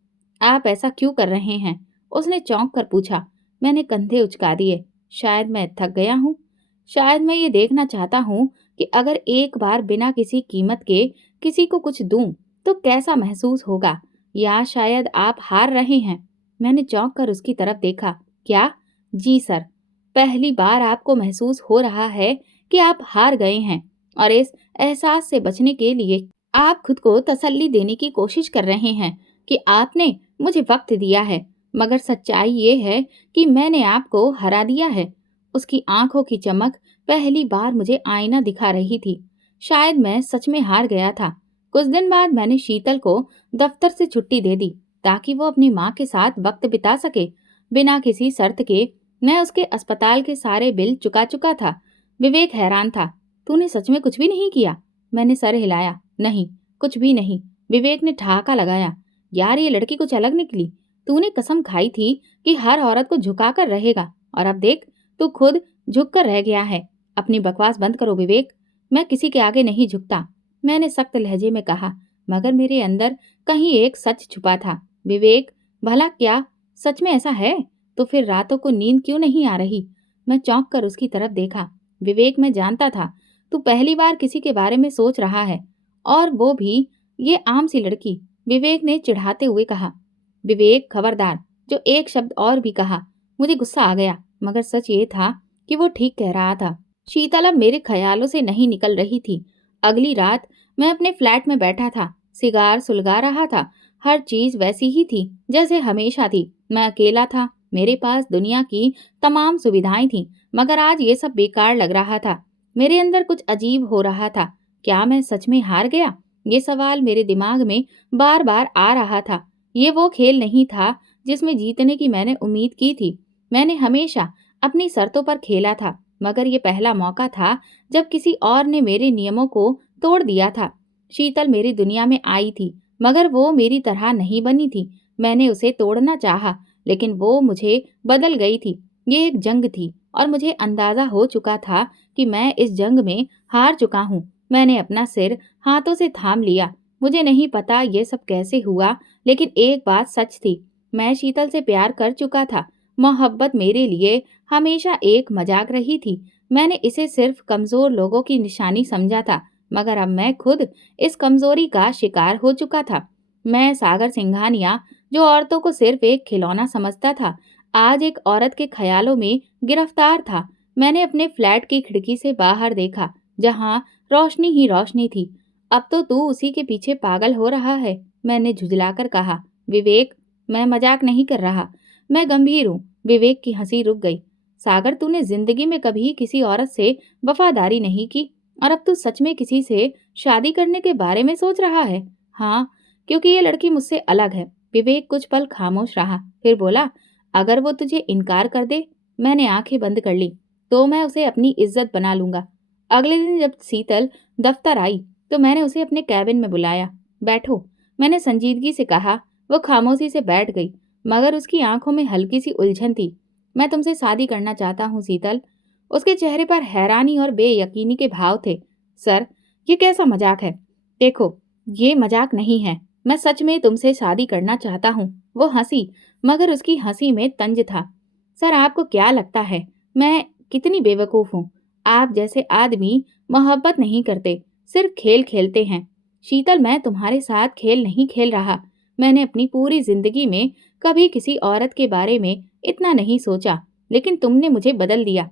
आप ऐसा क्यों कर रहे हैं? उसने चौंक कर पूछा। मैंने कंधे उचका दिए। शायद मैं थक गया हूँ। शायद मैं ये देखना चाहता हूँ कि अगर एक बार बिना किसी कीमत के किसी को कुछ दूं तो कैसा महसूस होगा, या शायद आप हार रहे हैं। मैंने चौंक कर उसकी तरफ देखा। क्या? जी सर। पहली बार आपको महसूस हो रहा है कि आप हार गए हैं और इस एहसास से बचने के लिए आप खुद को तसल्ली देने की कोशिश कर रहे हैं कि आपने मुझे वक्त दिया है, मगर सच्चाई ये है कि मैंने आपको हरा दिया है। उसकी आंखों की चमक पहली बार मुझे आईना दिखा रही थी। शायद मैं सच में हार गया था। कुछ दिन बाद मैंने शीतल को दफ्तर से छुट्टी दे दी ताकि वो अपनी माँ के साथ वक्त बिता सके। बिना किसी शर्त के मैं उसके अस्पताल के सारे बिल चुका चुका था। विवेक हैरान था। तूने सच में कुछ भी नहीं किया? मैंने सर हिलाया। नहीं, कुछ भी नहीं। विवेक ने ठहाका लगाया। यार, ये लड़की कुछ अलग निकली। तूने कसम खाई थी कि हर औरत को झुकाकर रहेगा, और अब देख, तू खुद झुक कर रह गया है। अपनी बकवास बंद करो विवेक। मैं किसी के आगे नहीं झुकता, मैंने सख्त लहजे में कहा, मगर मेरे अंदर कहीं एक सच छुपा था। विवेक, भला क्या सच में ऐसा है? तो फिर रातों को नींद क्यों नहीं आ रही? मैं चौंक कर उसकी तरफ देखा। विवेक, मैं जानता था तू पहली बार किसी के बारे में सोच रहा है, और वो भी ये आम सी लड़की। विवेक ने चिढ़ाते हुए कहा। विवेक, खबरदार, जो एक शब्द और भी कहा। मुझे गुस्सा आ गया, मगर सच ये था कि वो ठीक कह रहा था। शीतल अब मेरे ख्यालों से नहीं निकल रही थी। अगली रात मैं अपने फ्लैट में बैठा था, सिगार सुलगा रहा था। हर चीज वैसी ही थी जैसे हमेशा थी। मैं अकेला था, मेरे पास दुनिया की तमाम सुविधाएं थीं, मगर आज ये सब बेकार लग रहा था। मेरे अंदर कुछ अजीब हो रहा था। क्या मैं सच में हार गया? ये सवाल मेरे दिमाग में बार बार आ रहा था। ये वो खेल नहीं था जिसमें जीतने की मैंने उम्मीद की थी। मैंने हमेशा अपनी शर्तों पर खेला था, मगर ये पहला मौका था जब किसी और ने मेरे नियमों को तोड़ दिया था। शीतल मेरी दुनिया में आई थी, मगर वो मेरी तरह नहीं बनी थी। मैंने उसे तोड़ना चाहा, लेकिन वो मुझे बदल गई थी। ये एक जंग थी और मुझे अंदाजा हो चुका था कि मैं इस जंग में हार चुका हूँ। मैंने अपना सिर हाथों से थाम लिया। मुझे नहीं पता ये सब कैसे हुआ, लेकिन एक बात सच थी, मैं शीतल से प्यार कर चुका था। मोहब्बत मेरे लिए हमेशा एक मजाक रही थी। मैंने इसे सिर्फ कमजोर लोगों की निशानी समझा था, मगर अब मैं खुद इस कमजोरी का शिकार हो चुका था। मैं सागर सिंघानिया, जो औरतों को सिर्फ एक खिलौना समझता था, आज एक औरत के ख्यालों में गिरफ्तार था। मैंने अपने फ्लैट की खिड़की से बाहर देखा, जहां रोशनी ही रोशनी थी। अब तो तू उसी के पीछे पागल हो रहा है, मैंने झुंझलाकर कहा। विवेक, मैं मजाक नहीं कर रहा, मैं गंभीर हूँ। विवेक की हंसी रुक गई। सागर, तूने जिंदगी में कभी किसी औरत से वफादारी नहीं की, और अब तू सच में किसी से शादी करने के बारे में सोच रहा है? हाँ, क्योंकि ये लड़की मुझसे अलग है। विवेक कुछ पल खामोश रहा, फिर बोला, अगर वो तुझे इनकार कर दे, मैंने आंखें बंद कर ली, तो मैं उसे अपनी इज्जत बना लूंगा। अगले दिन जब शीतल दफ्तर आई तो मैंने उसे अपने कैबिन में बुलाया। बैठो, मैंने संजीदगी से कहा। वो खामोशी से बैठ गई, मगर उसकी आंखों में हल्की सी उलझन थी। मैं तुमसे शादी करना चाहता हूँ शीतल। उसके चेहरे पर हैरानी और बेयकीनी के भाव थे। सर, ये कैसा मजाक है? देखो, ये मजाक नहीं है, मैं सच में तुमसे शादी करना चाहता हूँ। वो हंसी, मगर उसकी हंसी में तंज था। सर, आपको क्या लगता है मैं कितनी बेवकूफ हूँ? आप जैसे आदमी मोहब्बत नहीं करते, सिर्फ खेल खेलते हैं। शीतल, मैं तुम्हारे साथ खेल नहीं खेल रहा। मैंने अपनी पूरी जिंदगी में कभी किसी औरत के बारे में इतना नहीं सोचा, लेकिन तुमने मुझे बदल दिया।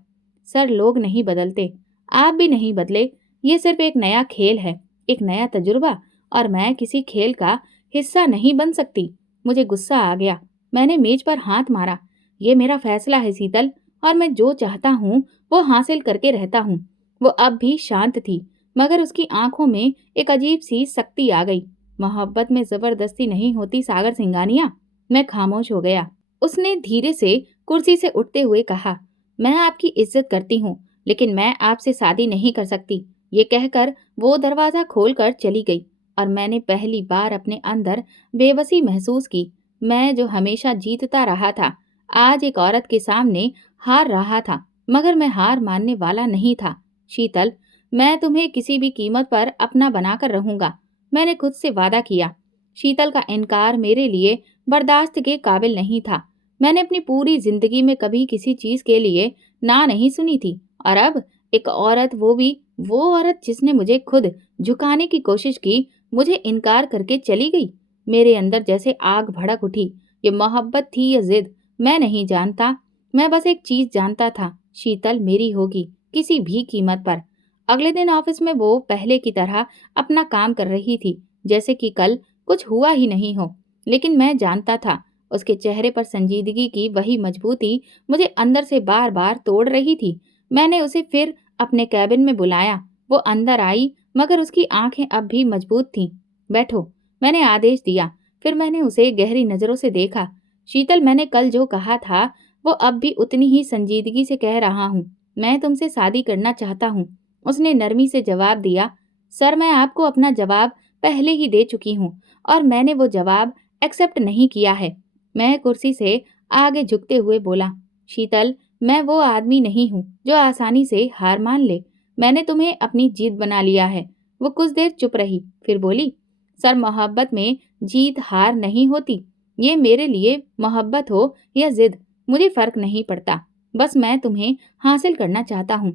सर, लोग नहीं बदलते, आप भी नहीं बदले। ये सिर्फ एक नया खेल है, एक नया तजुर्बा, और मैं किसी खेल का हिस्सा नहीं बन सकती। मुझे गुस्सा आ गया। मैंने मेज पर हाथ मारा। ये मेरा फैसला है शीतल, और मैं जो चाहता हूँ वो हासिल करके रहता हूँ। वो अब भी शांत थी, मगर उसकी आंखों में एक अजीब सी सख्ती आ गई। मोहब्बत में जबरदस्ती नहीं होती सागर सिंघानिया। मैं खामोश हो गया। उसने धीरे से कुर्सी से उठते हुए कहा, मैं आपकी इज्जत करती हूँ, लेकिन मैं आपसे शादी नहीं कर सकती। ये कहकर वो दरवाजा खोलकर चली गई, और मैंने पहली बार अपने अंदर बेबसी महसूस की। मैं जो हमेशा जीतता रहा था, आज एक औरत के सामने हार रहा था, मगर मैं हार मानने वाला नहीं था। शीतल, मैं तुम्हें किसी भी कीमत पर अपना बनाकर रहूंगा। मैंने खुद से वादा किया। शीतल का इनकार मेरे लिए बर्दाश्त के काबिल नहीं था। मैंने अपनी पूरी जिंदगी में कभी किसी चीज के लिए ना नहीं सुनी थी, और अब एक औरत, वो भी वो औरत जिसने मुझे खुद झुकाने की कोशिश की, मुझे इनकार करके चली गई। मेरे अंदर जैसे आग भड़क उठी। ये मोहब्बत थी या जिद, मैं नहीं जानता। मैं बस एक चीज जानता था, शीतल मेरी होगी, किसी भी कीमत पर। अगले दिन ऑफिस में वो पहले की तरह अपना काम कर रही थी, जैसे कि कल कुछ हुआ ही नहीं हो। लेकिन मैं जानता था, उसके चेहरे पर संजीदगी की वही मजबूती मुझे अंदर से बार बार तोड़ रही थी। मैंने उसे फिर अपने कैबिन में बुलाया। वो अंदर आई, मगर उसकी आंखें अब भी मजबूत थीं। बैठो, मैंने आदेश दिया। फिर मैंने उसे गहरी नजरों से देखा। शीतल, मैंने कल जो कहा था वो अब भी उतनी ही संजीदगी से कह रहा हूँ। मैं तुमसे शादी करना चाहता हूँ। उसने नरमी से जवाब दिया। सर, मैं आपको अपना जवाब पहले ही दे चुकी हूँ, और मैंने वो जवाब एक्सेप्ट नहीं किया है। मैं कुर्सी से आगे झुकते हुए बोला, शीतल, मैं वो आदमी नहीं हूँ जो आसानी से हार मान ले। मैंने तुम्हें अपनी जीत बना लिया है। वो कुछ देर चुप रही, फिर बोली, सर, मोहब्बत में जीत हार नहीं होती। ये मेरे लिए मोहब्बत हो या जिद, मुझे फर्क नहीं पड़ता। बस मैं तुम्हें हासिल करना चाहता हूँ।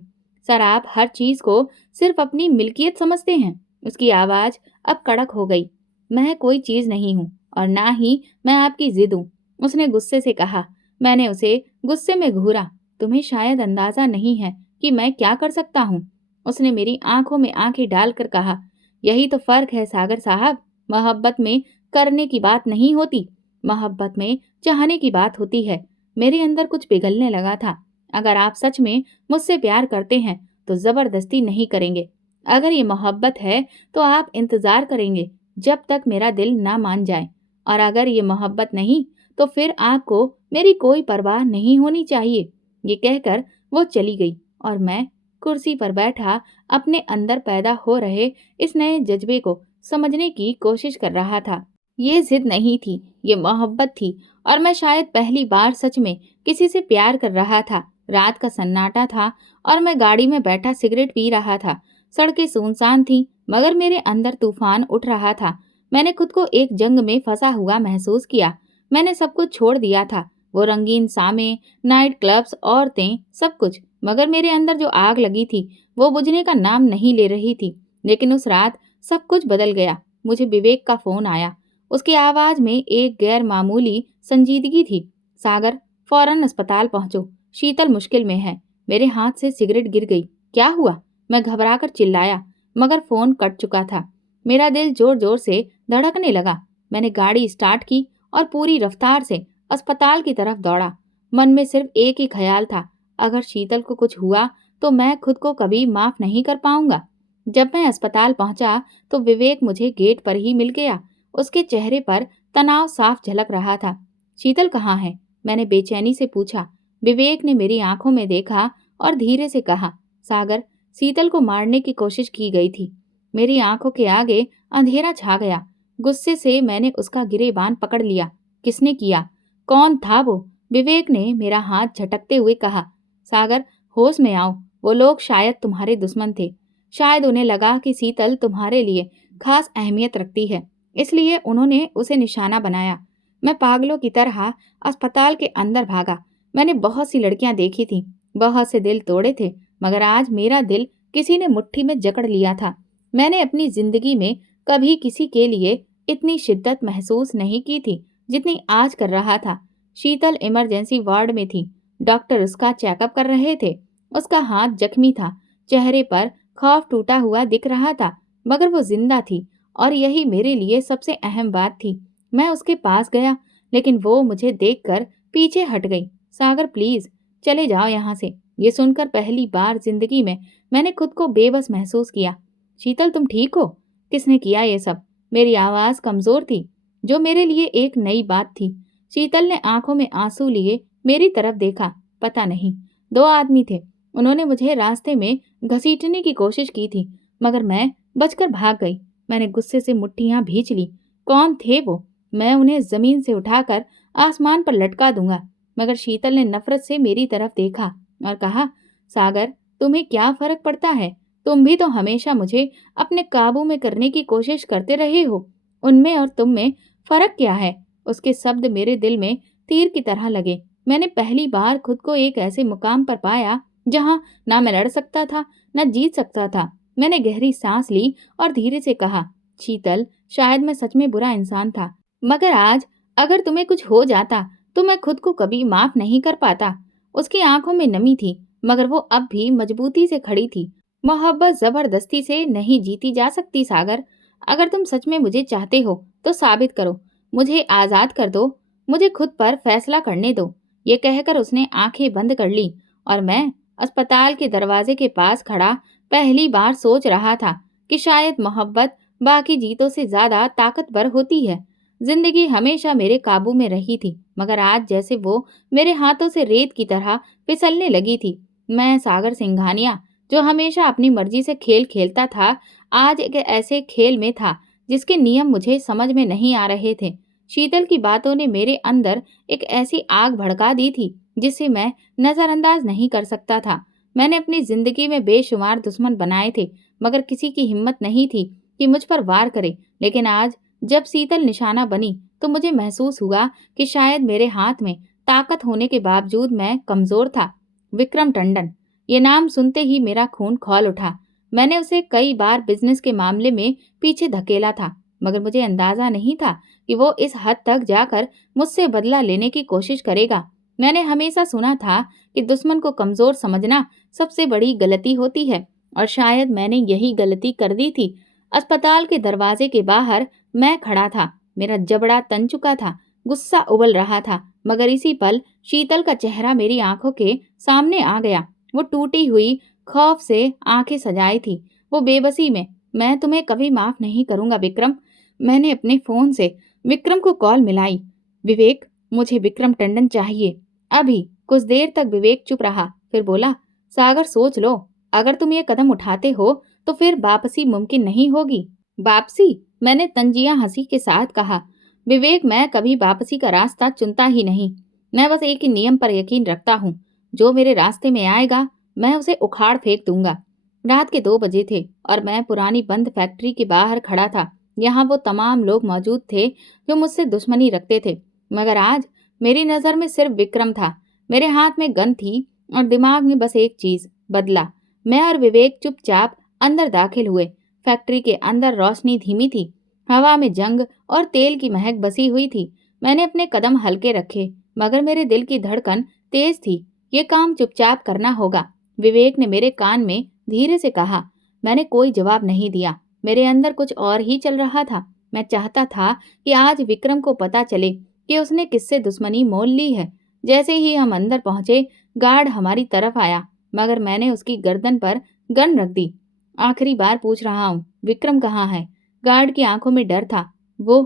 सर, आप हर चीज को सिर्फ अपनी मिल्कियत समझते हैं। उसकी आवाज अब कड़क हो गई। मैं कोई चीज नहीं हूँ, और ना ही मैं आपकी जिद हूँ। उसने गुस्से से कहा। मैंने उसे गुस्से में घूरा। तुम्हें शायद अंदाजा नहीं है कि मैं क्या कर सकता हूँ। उसने मेरी आंखों में आंखें डालकर कहा, यही तो फर्क है सागर साहब। मोहब्बत में करने की बात नहीं होती, मोहब्बत में चाहने की बात होती है। मेरे अंदर कुछ पिघलने लगा था। अगर आप सच में मुझसे प्यार करते हैं तो जबरदस्ती नहीं करेंगे। अगर ये मोहब्बत है तो आप इंतजार करेंगे जब तक मेरा दिल ना मान जाए। और अगर ये मोहब्बत नहीं तो फिर आपको मेरी कोई परवाह नहीं होनी चाहिए। ये कहकर वो चली गई, और मैं कुर्सी पर बैठा अपने अंदर पैदा हो रहे इस नए जज्बे को समझने की कोशिश कर रहा था। ये जिद नहीं थी, ये मोहब्बत थी, और मैं शायद पहली बार सच में किसी से प्यार कर रहा था। रात का सन्नाटा था, और मैं गाड़ी में बैठा सिगरेट पी रहा था। सड़कें सुनसान थीं, मगर मेरे अंदर तूफान उठ रहा था। मैंने खुद को एक जंग में फंसा हुआ महसूस किया। मैंने सब कुछ छोड़ दिया था, वो रंगीन सामे, नाइट क्लब्स, औरतें, सब कुछ। मगर मेरे अंदर जो आग लगी थी वो बुझने का नाम नहीं ले रही थी। लेकिन उस रात सब कुछ बदल गया। मुझे विवेक का फोन आया। उसकी आवाज में एक गैर मामूली संजीदगी थी। सागर, फौरन अस्पताल पहुंचो, शीतल मुश्किल में है। मेरे हाथ से सिगरेट गिर गई। क्या हुआ? मैं घबराकर चिल्लाया, मगर फोन कट चुका था। मेरा दिल जोर जोर से धड़कने लगा। मैंने गाड़ी स्टार्ट की और पूरी रफ्तार से अस्पताल की तरफ दौड़ा। मन में सिर्फ एक ही ख्याल था, अगर शीतल को कुछ हुआ तो मैं खुद को कभी माफ नहीं कर पाऊंगा। जब मैं अस्पताल पहुंचा तो विवेक मुझे गेट पर ही मिल गया। उसके चेहरे पर तनाव साफ झलक रहा था। शीतल कहाँ है? मैंने बेचैनी से पूछा। विवेक ने मेरी आंखों में देखा और धीरे से कहा, सागर, शीतल को मारने की कोशिश की गई थी। मेरी आंखों के आगे अंधेरा छा गया। गुस्से से मैंने उसका गिरेबान पकड़ लिया। किसने किया? कौन था वो? विवेक ने मेरा हाथ झटकते हुए कहा। सागर, होश में आओ। वो लोग शायद तुम्हारे दुश्मन थे। शायद उन्हें लगा कि शीतल तुम्हारे लिए खास अहमियत रखती है, इसलिए उन्होंने उसे निशाना बनाया। मैं पागलों की तरह अस्पताल के अंदर भागा। मैंने बहुत सी लड़कियां देखी थी, बहुत से दिल तोड़े थे, मगर आज मेरा दिल किसी ने मुट्ठी में जकड़ लिया था। मैंने अपनी जिंदगी में कभी किसी के लिए इतनी शिद्दत महसूस नहीं की थी जितनी आज कर रहा था। शीतल इमरजेंसी वार्ड में थी। डॉक्टर उसका चेकअप कर रहे थे। उसका हाथ जख्मी था, चेहरे पर खौफ टूटा हुआ दिख रहा था, मगर वो जिंदा थी, और यही मेरे लिए सबसे अहम बात थी। मैं उसके पास गया, लेकिन वो मुझे देखकर पीछे हट गई। सागर प्लीज चले जाओ यहाँ से। ये सुनकर पहली बार जिंदगी में मैंने खुद को बेबस महसूस किया। शीतल तुम ठीक हो? किसने किया ये सब? मेरी आवाज कमजोर थी, जो मेरे लिए एक नई बात थी। शीतल ने आंखों में आंसू लिए मेरी तरफ देखा। पता नहीं, दो आदमी थे। उन्होंने मुझे रास्ते में घसीटने की कोशिश की थी, मगर मैं बचकर भाग गई। मैंने गुस्से से मुट्ठियां भींच ली। कौन थे वो? मैं उन्हें जमीन से उठाकर आसमान पर लटका दूंगा। मगर शीतल ने नफरत से मेरी तरफ देखा और कहा, सागर तुम्हें क्या फर्क पड़ता है? तुम भी तो हमेशा मुझे अपने काबू में करने की कोशिश करते रहे हो। उनमें और तुम में फर्क क्या है? उसके शब्द मेरे दिल में तीर की तरह लगे। मैंने पहली बार खुद को एक ऐसे मुकाम पर पाया जहां ना मैं लड़ सकता था, ना जीत सकता था। मैंने गहरी सांस ली और धीरे से कहा, शीतल शायद मैं सच में बुरा इंसान था, मगर आज अगर तुम्हें कुछ हो जाता तो मैं खुद को कभी माफ नहीं कर पाता। उसकी आंखों में नमी थी, मगर वो अब भी मजबूती से खड़ी थी। मोहब्बत जबरदस्ती से नहीं जीती जा सकती सागर। अगर तुम सच में मुझे चाहते हो तो साबित करो। मुझे आजाद कर दो। मुझे खुद पर फैसला करने दो। ये कहकर उसने आंखें बंद कर ली और मैं अस्पताल के दरवाजे के पास खड़ा पहली बार सोच रहा था कि शायद मोहब्बत बाकी जीतों से ज्यादा ताकतवर होती है। जिंदगी हमेशा मेरे काबू में रही थी, मगर आज जैसे वो मेरे हाथों से रेत की तरह फिसलने लगी थी। मैं सागर सिंघानिया, जो हमेशा अपनी मर्जी से खेल खेलता था, आज एक ऐसे खेल में था जिसके नियम मुझे समझ में नहीं आ रहे थे। शीतल की बातों ने मेरे अंदर एक ऐसी आग भड़का दी थी जिसे मैं नजरअंदाज नहीं कर सकता था। मैंने अपनी जिंदगी में बेशुमार दुश्मन बनाए थे, मगर किसी की हिम्मत नहीं थी कि मुझ पर वार करे। लेकिन आज जब शीतल निशाना बनी तो मुझे महसूस हुआ कि शायद मेरे हाथ में ताकत होने के बावजूद मैं कमजोर था। विक्रम टंडन, ये नाम सुनते ही मेरा खून खौल उठा। मैंने उसे कई बार बिजनेस के मामले में पीछे धकेला था, मगर मुझे अंदाजा नहीं था कि वो इस हद तक जाकर मुझसे बदला लेने की कोशिश करेगा। मैंने हमेशा सुना था कि दुश्मन को कमजोर समझना सबसे बड़ी गलती होती है, और शायद मैंने यही गलती कर दी थी। अस्पताल के दरवाजे के बाहर मैं खड़ा था। मेरा जबड़ा तन चुका था, गुस्सा उबल रहा था, मगर इसी पल शीतल का चेहरा मेरी आंखों के सामने आ गया। वो टूटी हुई खौफ से आंखें सजाई थी। वो बेबसी में, मैं तुम्हें कभी माफ नहीं करूंगा विक्रम। मैंने अपने फोन से विक्रम को कॉल मिलाई। विवेक, मुझे विक्रम टंडन चाहिए अभी। कुछ देर तक विवेक चुप रहा, फिर बोला, सागर सोच लो। अगर तुम ये कदम उठाते हो तो फिर वापसी मुमकिन नहीं होगी। वापसी? मैंने तंजिया हंसी के साथ कहा। विवेक, मैं कभी वापसी का रास्ता चुनता ही नहीं। मैं बस एक ही नियम पर यकीन रखता हूँ, जो मेरे रास्ते में आएगा मैं उसे उखाड़ फेंक दूंगा। रात के 2 बजे थे और मैं पुरानी बंद फैक्ट्री के बाहर खड़ा था। यहाँ वो तमाम लोग मौजूद थे जो मुझसे दुश्मनी रखते थे, मगर आज मेरी नजर में सिर्फ विक्रम था। मेरे हाथ में गन थी और दिमाग में बस एक चीज, बदला। मैं और विवेक चुपचाप अंदर दाखिल हुए। फैक्ट्री के अंदर रोशनी धीमी थी। हवा में जंग और तेल की महक बसी हुई थी। मैंने अपने कदम हल्के रखे, मगर मेरे दिल की धड़कन तेज थी। ये काम चुपचाप करना होगा, विवेक ने मेरे कान में धीरे से कहा। मैंने कोई जवाब नहीं दिया। मेरे अंदर कुछ और ही चल रहा था। मैं चाहता था कि आज विक्रम को पता चले कि उसने किससे दुश्मनी मोल ली है। जैसे ही हम अंदर पहुंचे, गार्ड हमारी तरफ आया, मगर मैंने उसकी गर्दन पर गन रख दी। आखिरी बार पूछ रहा हूँ, विक्रम कहाँ है? गार्ड की आंखों में डर था। वो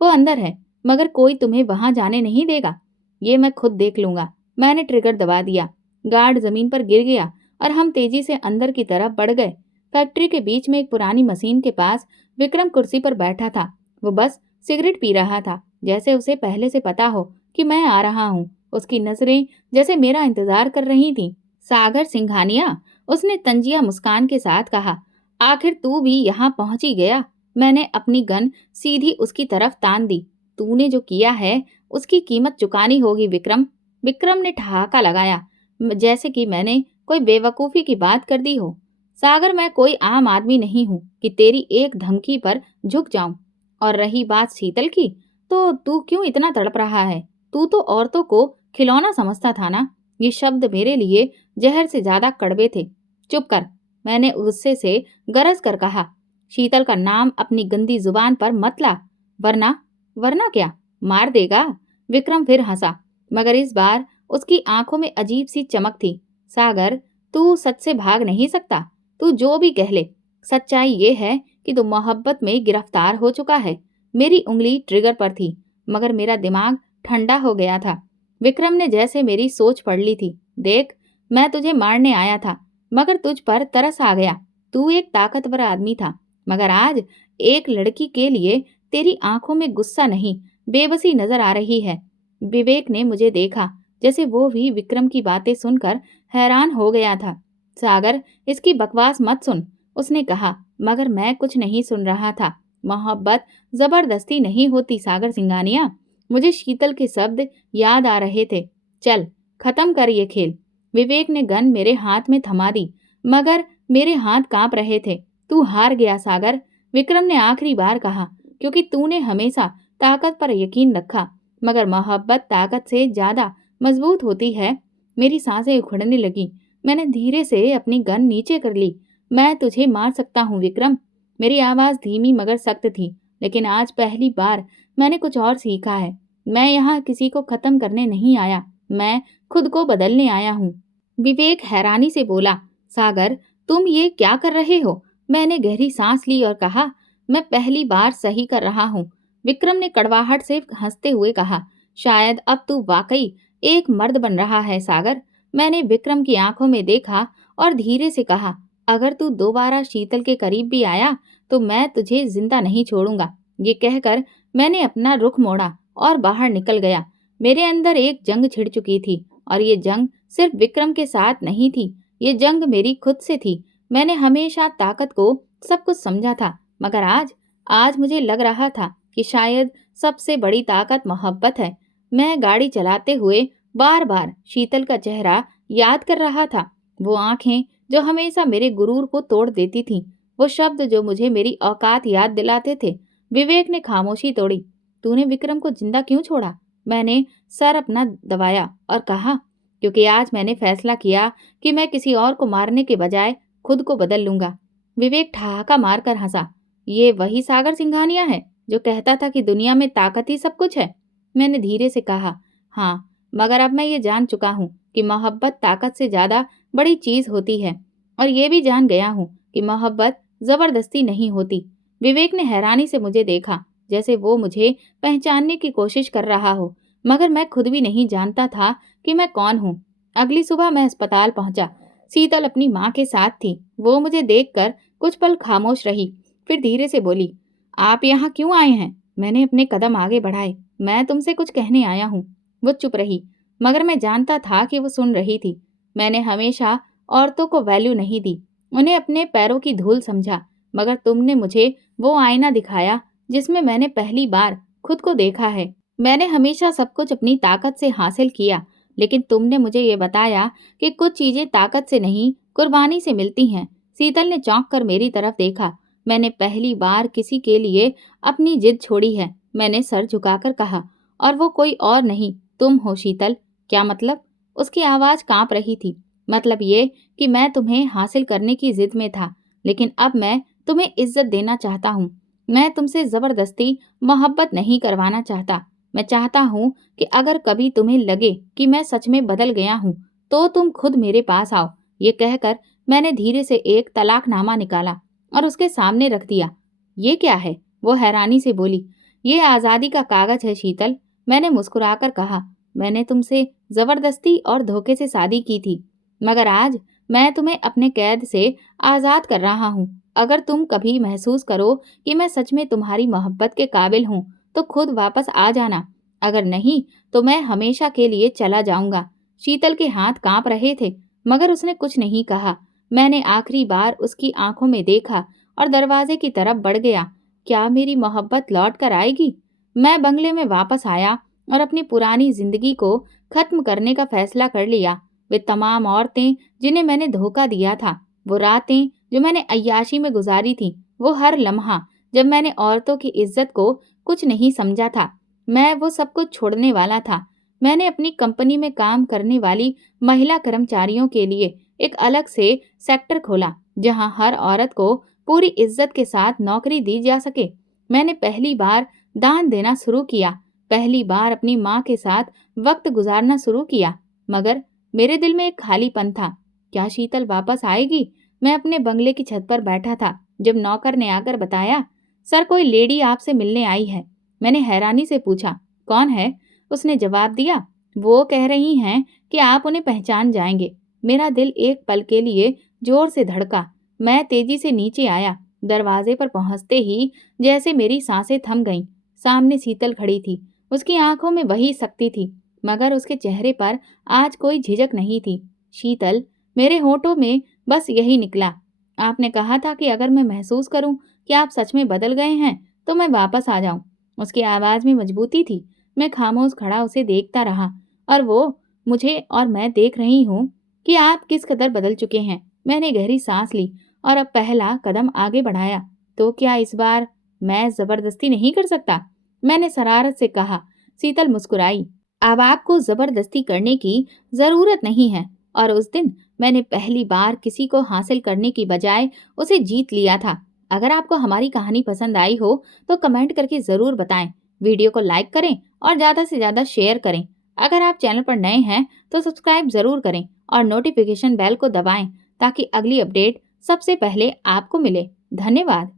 वो अंदर है, मगर कोई तुम्हें वहां जाने नहीं देगा। ये मैं खुद देख लूंगा। मैंने ट्रिगर दबा दिया। गार्ड जमीन पर गिर गया और हम तेजी से अंदर की तरफ बढ़ गए। फैक्ट्री के बीच में एक पुरानी मशीन के पास विक्रम कुर्सी पर बैठा था। वो बस सिगरेट पी रहा था, जैसे उसे पहले से पता हो कि मैं आ रहा हूँ। उसकी नजरें जैसे मेरा इंतजार कर रही थीं। सागर सिंघानिया, उसने तंजिया मुस्कान के साथ कहा, आखिर तू भी यहाँ पहुंच ही गया। मैंने अपनी गन सीधी उसकी तरफ तान दी। तूने जो किया है उसकी कीमत चुकानी होगी विक्रम। विक्रम ने ठहाका लगाया, जैसे कि मैंने कोई बेवकूफ़ी की बात कर दी हो। सागर, मैं कोई आम आदमी नहीं हूँ कि तेरी एक धमकी पर झुक जाऊं। और रही बात शीतल की, तो तू क्यों इतना तड़प रहा है? तू तो औरतों को खिलौना समझता था ना? ये शब्द मेरे लिए जहर से ज्यादा कड़वे थे। चुप कर, मैंने गुस्से से गरज कर कहा। शीतल का नाम अपनी गंदी जुबान पर मत ला, वरना वरना क्या, मार देगा। विक्रम फिर हंसा, मगर इस बार उसकी आंखों में अजीब सी चमक थी। सागर, तू सच से भाग नहीं सकता। तू जो भी कह ले, सच्चाई ये है कि तू मोहब्बत में गिरफ्तार हो चुका है। मेरी उंगली ट्रिगर पर थी, मगर मेरा दिमाग ठंडा हो गया था। विक्रम ने जैसे मेरी सोच पढ़ ली थी। देख, मैं तुझे मारने आया था, मगर तुझ पर तरस आ गया। तू एक ताकतवर आदमी था, मगर आज एक लड़की के लिए तेरी आंखों में गुस्सा नहीं, बेबसी नजर आ रही है। विवेक ने मुझे देखा, जैसे वो भी विक्रम की बातें सुनकर हैरान हो गया था। सागर, इसकी बकवास मत सुन, उसने कहा, मगर मैं कुछ नहीं सुन रहा था। मोहब्बत जबरदस्ती नहीं होती सागर सिंघानिया। मुझे शीतल के शब्द याद आ रहे थे। चल, खत्म कर ये खेल। विवेक ने गन मेरे हाथ में थमा दी, मगर मेरे हाथ कांप रहे थे। तू हार गया सागर, विक्रम ने आखिरी बार कहा, क्योंकि तूने हमेशा ताकत पर यकीन रखा, मगर मोहब्बत ताकत से ज्यादा मजबूत होती है। मेरी सांसें उखड़ने लगी। मैंने धीरे से अपनी गन नीचे कर ली। मैं तुझे मार सकता हूँ विक्रम। मेरी आवाज धीमी मगर सख्त थी, लेकिन आज पहली बार मैंने कुछ और सीखा है। मैं यहाँ किसी को खत्म करने नहीं आया, मैं खुद को बदलने आया हूँ। विवेक हैरानी से बोला, सागर, तुम ये क्या कर रहे हो? मैंने गहरी सांस ली और कहा, मैं पहली बार सही कर रहा हूँ। विक्रम ने कड़वाहट से हंसते हुए कहा, शायद अब तू वाकई एक मर्द बन रहा है सागर। मैंने विक्रम की आंखों में देखा और धीरे से कहा, अगर तू दोबारा शीतल के करीब भी आया तो मैं तुझे जिंदा नहीं छोड़ूंगा। ये कहकर मैंने अपना रुख मोड़ा और बाहर निकल गया। मेरे अंदर एक जंग छिड़ चुकी थी, और ये जंग सिर्फ विक्रम के साथ नहीं थी, ये जंग मेरी खुद से थी। मैंने हमेशा ताकत को सब कुछ समझा था, मगर आज आज मुझे लग रहा था कि शायद सबसे बड़ी ताकत मोहब्बत है। मैं गाड़ी चलाते हुए बार बार शीतल का चेहरा याद कर रहा था, वो आंखें जो हमेशा मेरे गुरूर को तोड़ देती थीं, वो शब्द जो मुझे मेरी औकात याद दिलाते थे। विवेक ने खामोशी तोड़ी। तूने विक्रम को जिंदा क्यों छोड़ा? मैंने सर अपना दबाया और कहा, क्योंकि आज मैंने फैसला किया कि मैं किसी और को मारने के बजाय खुद को बदल लूंगा। विवेक ठहाका मारकर हंसा। ये वही सागर सिंघानिया है जो कहता था कि दुनिया में ताकत ही सब कुछ है? मैंने धीरे से कहा, हाँ, मगर अब मैं ये जान चुका हूँ कि मोहब्बत ताकत से ज्यादा बड़ी चीज होती है, और ये भी जान गया हूँ कि मोहब्बत जबरदस्ती नहीं होती। विवेक ने हैरानी से मुझे देखा, जैसे वो मुझे पहचानने की कोशिश कर रहा हो, मगर मैं खुद भी नहीं जानता था कि मैं कौन हूँ। अगली सुबह मैं अस्पताल पहुंचा। शीतल अपनी माँ के साथ थी। वो मुझे देखकर कुछ पल खामोश रही, फिर धीरे से बोली, आप यहाँ क्यों आए हैं? मैंने अपने कदम आगे बढ़ाए। मैं तुमसे कुछ कहने आया हूँ। वो चुप रही, मगर मैं जानता था कि वो सुन रही थी। मैंने हमेशा औरतों को वैल्यू नहीं दी, उन्हें अपने पैरों की धूल समझा, मगर तुमने मुझे वो आईना दिखाया जिसमें मैंने पहली बार खुद को देखा है। मैंने हमेशा सब कुछ अपनी ताकत से हासिल किया, लेकिन तुमने मुझे ये बताया कि कुछ चीजें ताकत से नहीं, कुर्बानी से मिलती हैं। शीतल ने चौंक कर मेरी तरफ देखा। मैंने पहली बार किसी के लिए अपनी जिद छोड़ी है। मैंने सर झुकाकर कहा, और वो कोई और नहीं, तुम हो शीतल। क्या मतलब? उसकी आवाज कांप रही थी। मतलब ये कि मैं तुम्हें हासिल करने की जिद में था, लेकिन अब मैं तुम्हें इज्जत देना चाहता हूँ। मैं तुमसे जबरदस्ती मोहब्बत नहीं करवाना चाहता। मैं चाहता हूँ कि अगर कभी तुम्हें लगे कि मैं सच में बदल गया हूँ, तो तुम खुद मेरे पास आओ। ये कहकर मैंने धीरे से एक तलाकनामा निकाला और उसके सामने रख दिया। ये क्या है? वो हैरानी से बोली। ये आज़ादी का कागज है शीतल। मैंने मुस्कुराकर कहा, मैंने तुमसे जबरदस्ती और धोखे से शादी की थी, मगर आज मैं तुम्हें अपने कैद से आज़ाद कर रहा हूँ। अगर तुम कभी महसूस करो कि मैं सच में तुम्हारी मोहब्बत के काबिल हूँ, तो खुद वापस आ जाना। अगर नहीं, तो मैं हमेशा के लिए चला जाऊंगा। शीतल के हाथ कांप रहे थे, मगर उसने कुछ नहीं कहा। मैंने आखिरी बार उसकी आंखों में देखा और दरवाजे की तरफ बढ़ गया। क्या मेरी मोहब्बत लौट कर आएगी? मैं बंगले में वापस आया और अपनी पुरानी जिंदगी को खत्म करने का फैसला कर लिया। वे तमाम औरतें जिन्हें मैंने धोखा दिया था, वो रातें जो मैंने अय्याशी में गुजारी थी, वो हर लम्हा जब मैंने औरतों की इज्जत को कुछ नहीं समझा था, मैं वो सब कुछ छोड़ने वाला था। मैंने अपनी कंपनी में काम करने वाली महिला कर्मचारियों के लिए एक अलग से सेक्टर खोला, जहां हर औरत को पूरी इज्जत के साथ नौकरी दी जा सके। मैंने पहली बार दान देना शुरू किया, पहली बार अपनी माँ के साथ वक्त गुजारना शुरू किया, मगर मेरे दिल में एक खालीपन था। क्या शीतल वापस आएगी? मैं अपने बंगले की छत पर बैठा था जब नौकर ने आकर बताया, सर कोई लेडी आपसे मिलने आई है। मैंने हैरानी से पूछा, कौन है? उसने जवाब दिया, वो कह रही हैं कि आप उन्हें पहचान जाएंगे। मेरा दिल एक पल के लिए जोर से धड़का। मैं तेजी से नीचे आया। दरवाजे पर पहुंचते ही जैसे मेरी सांसें थम गईं। सामने शीतल खड़ी थी। उसकी आंखों में वही शक्ति थी, मगर उसके चेहरे पर आज कोई झिझक नहीं थी। शीतल, मेरे होठों में बस यही निकला। आपने कहा था कि अगर मैं महसूस करूं कि आप सच में बदल गए हैं, तो मैं वापस आ जाऊं। उसकी आवाज में मजबूती थी। मैं खामोश खड़ा उसे देखता रहा और वो मुझे, और मैं देख रही हूं कि आप किस कदर बदल चुके हैं। मैंने गहरी सांस ली और अब पहला कदम आगे बढ़ाया। तो क्या इस बार मैं जबरदस्ती नहीं कर सकता? मैंने शरारत से कहा। शीतल मुस्कुराई। अब आपको जबरदस्ती करने की जरूरत नहीं है। और उस दिन मैंने पहली बार किसी को हासिल करने की बजाय उसे जीत लिया था। अगर आपको हमारी कहानी पसंद आई हो तो कमेंट करके जरूर बताएं। वीडियो को लाइक करें और ज़्यादा से ज़्यादा शेयर करें। अगर आप चैनल पर नए हैं तो सब्सक्राइब जरूर करें और नोटिफिकेशन बेल को दबाएं ताकि अगली अपडेट सबसे पहले आपको मिले। धन्यवाद।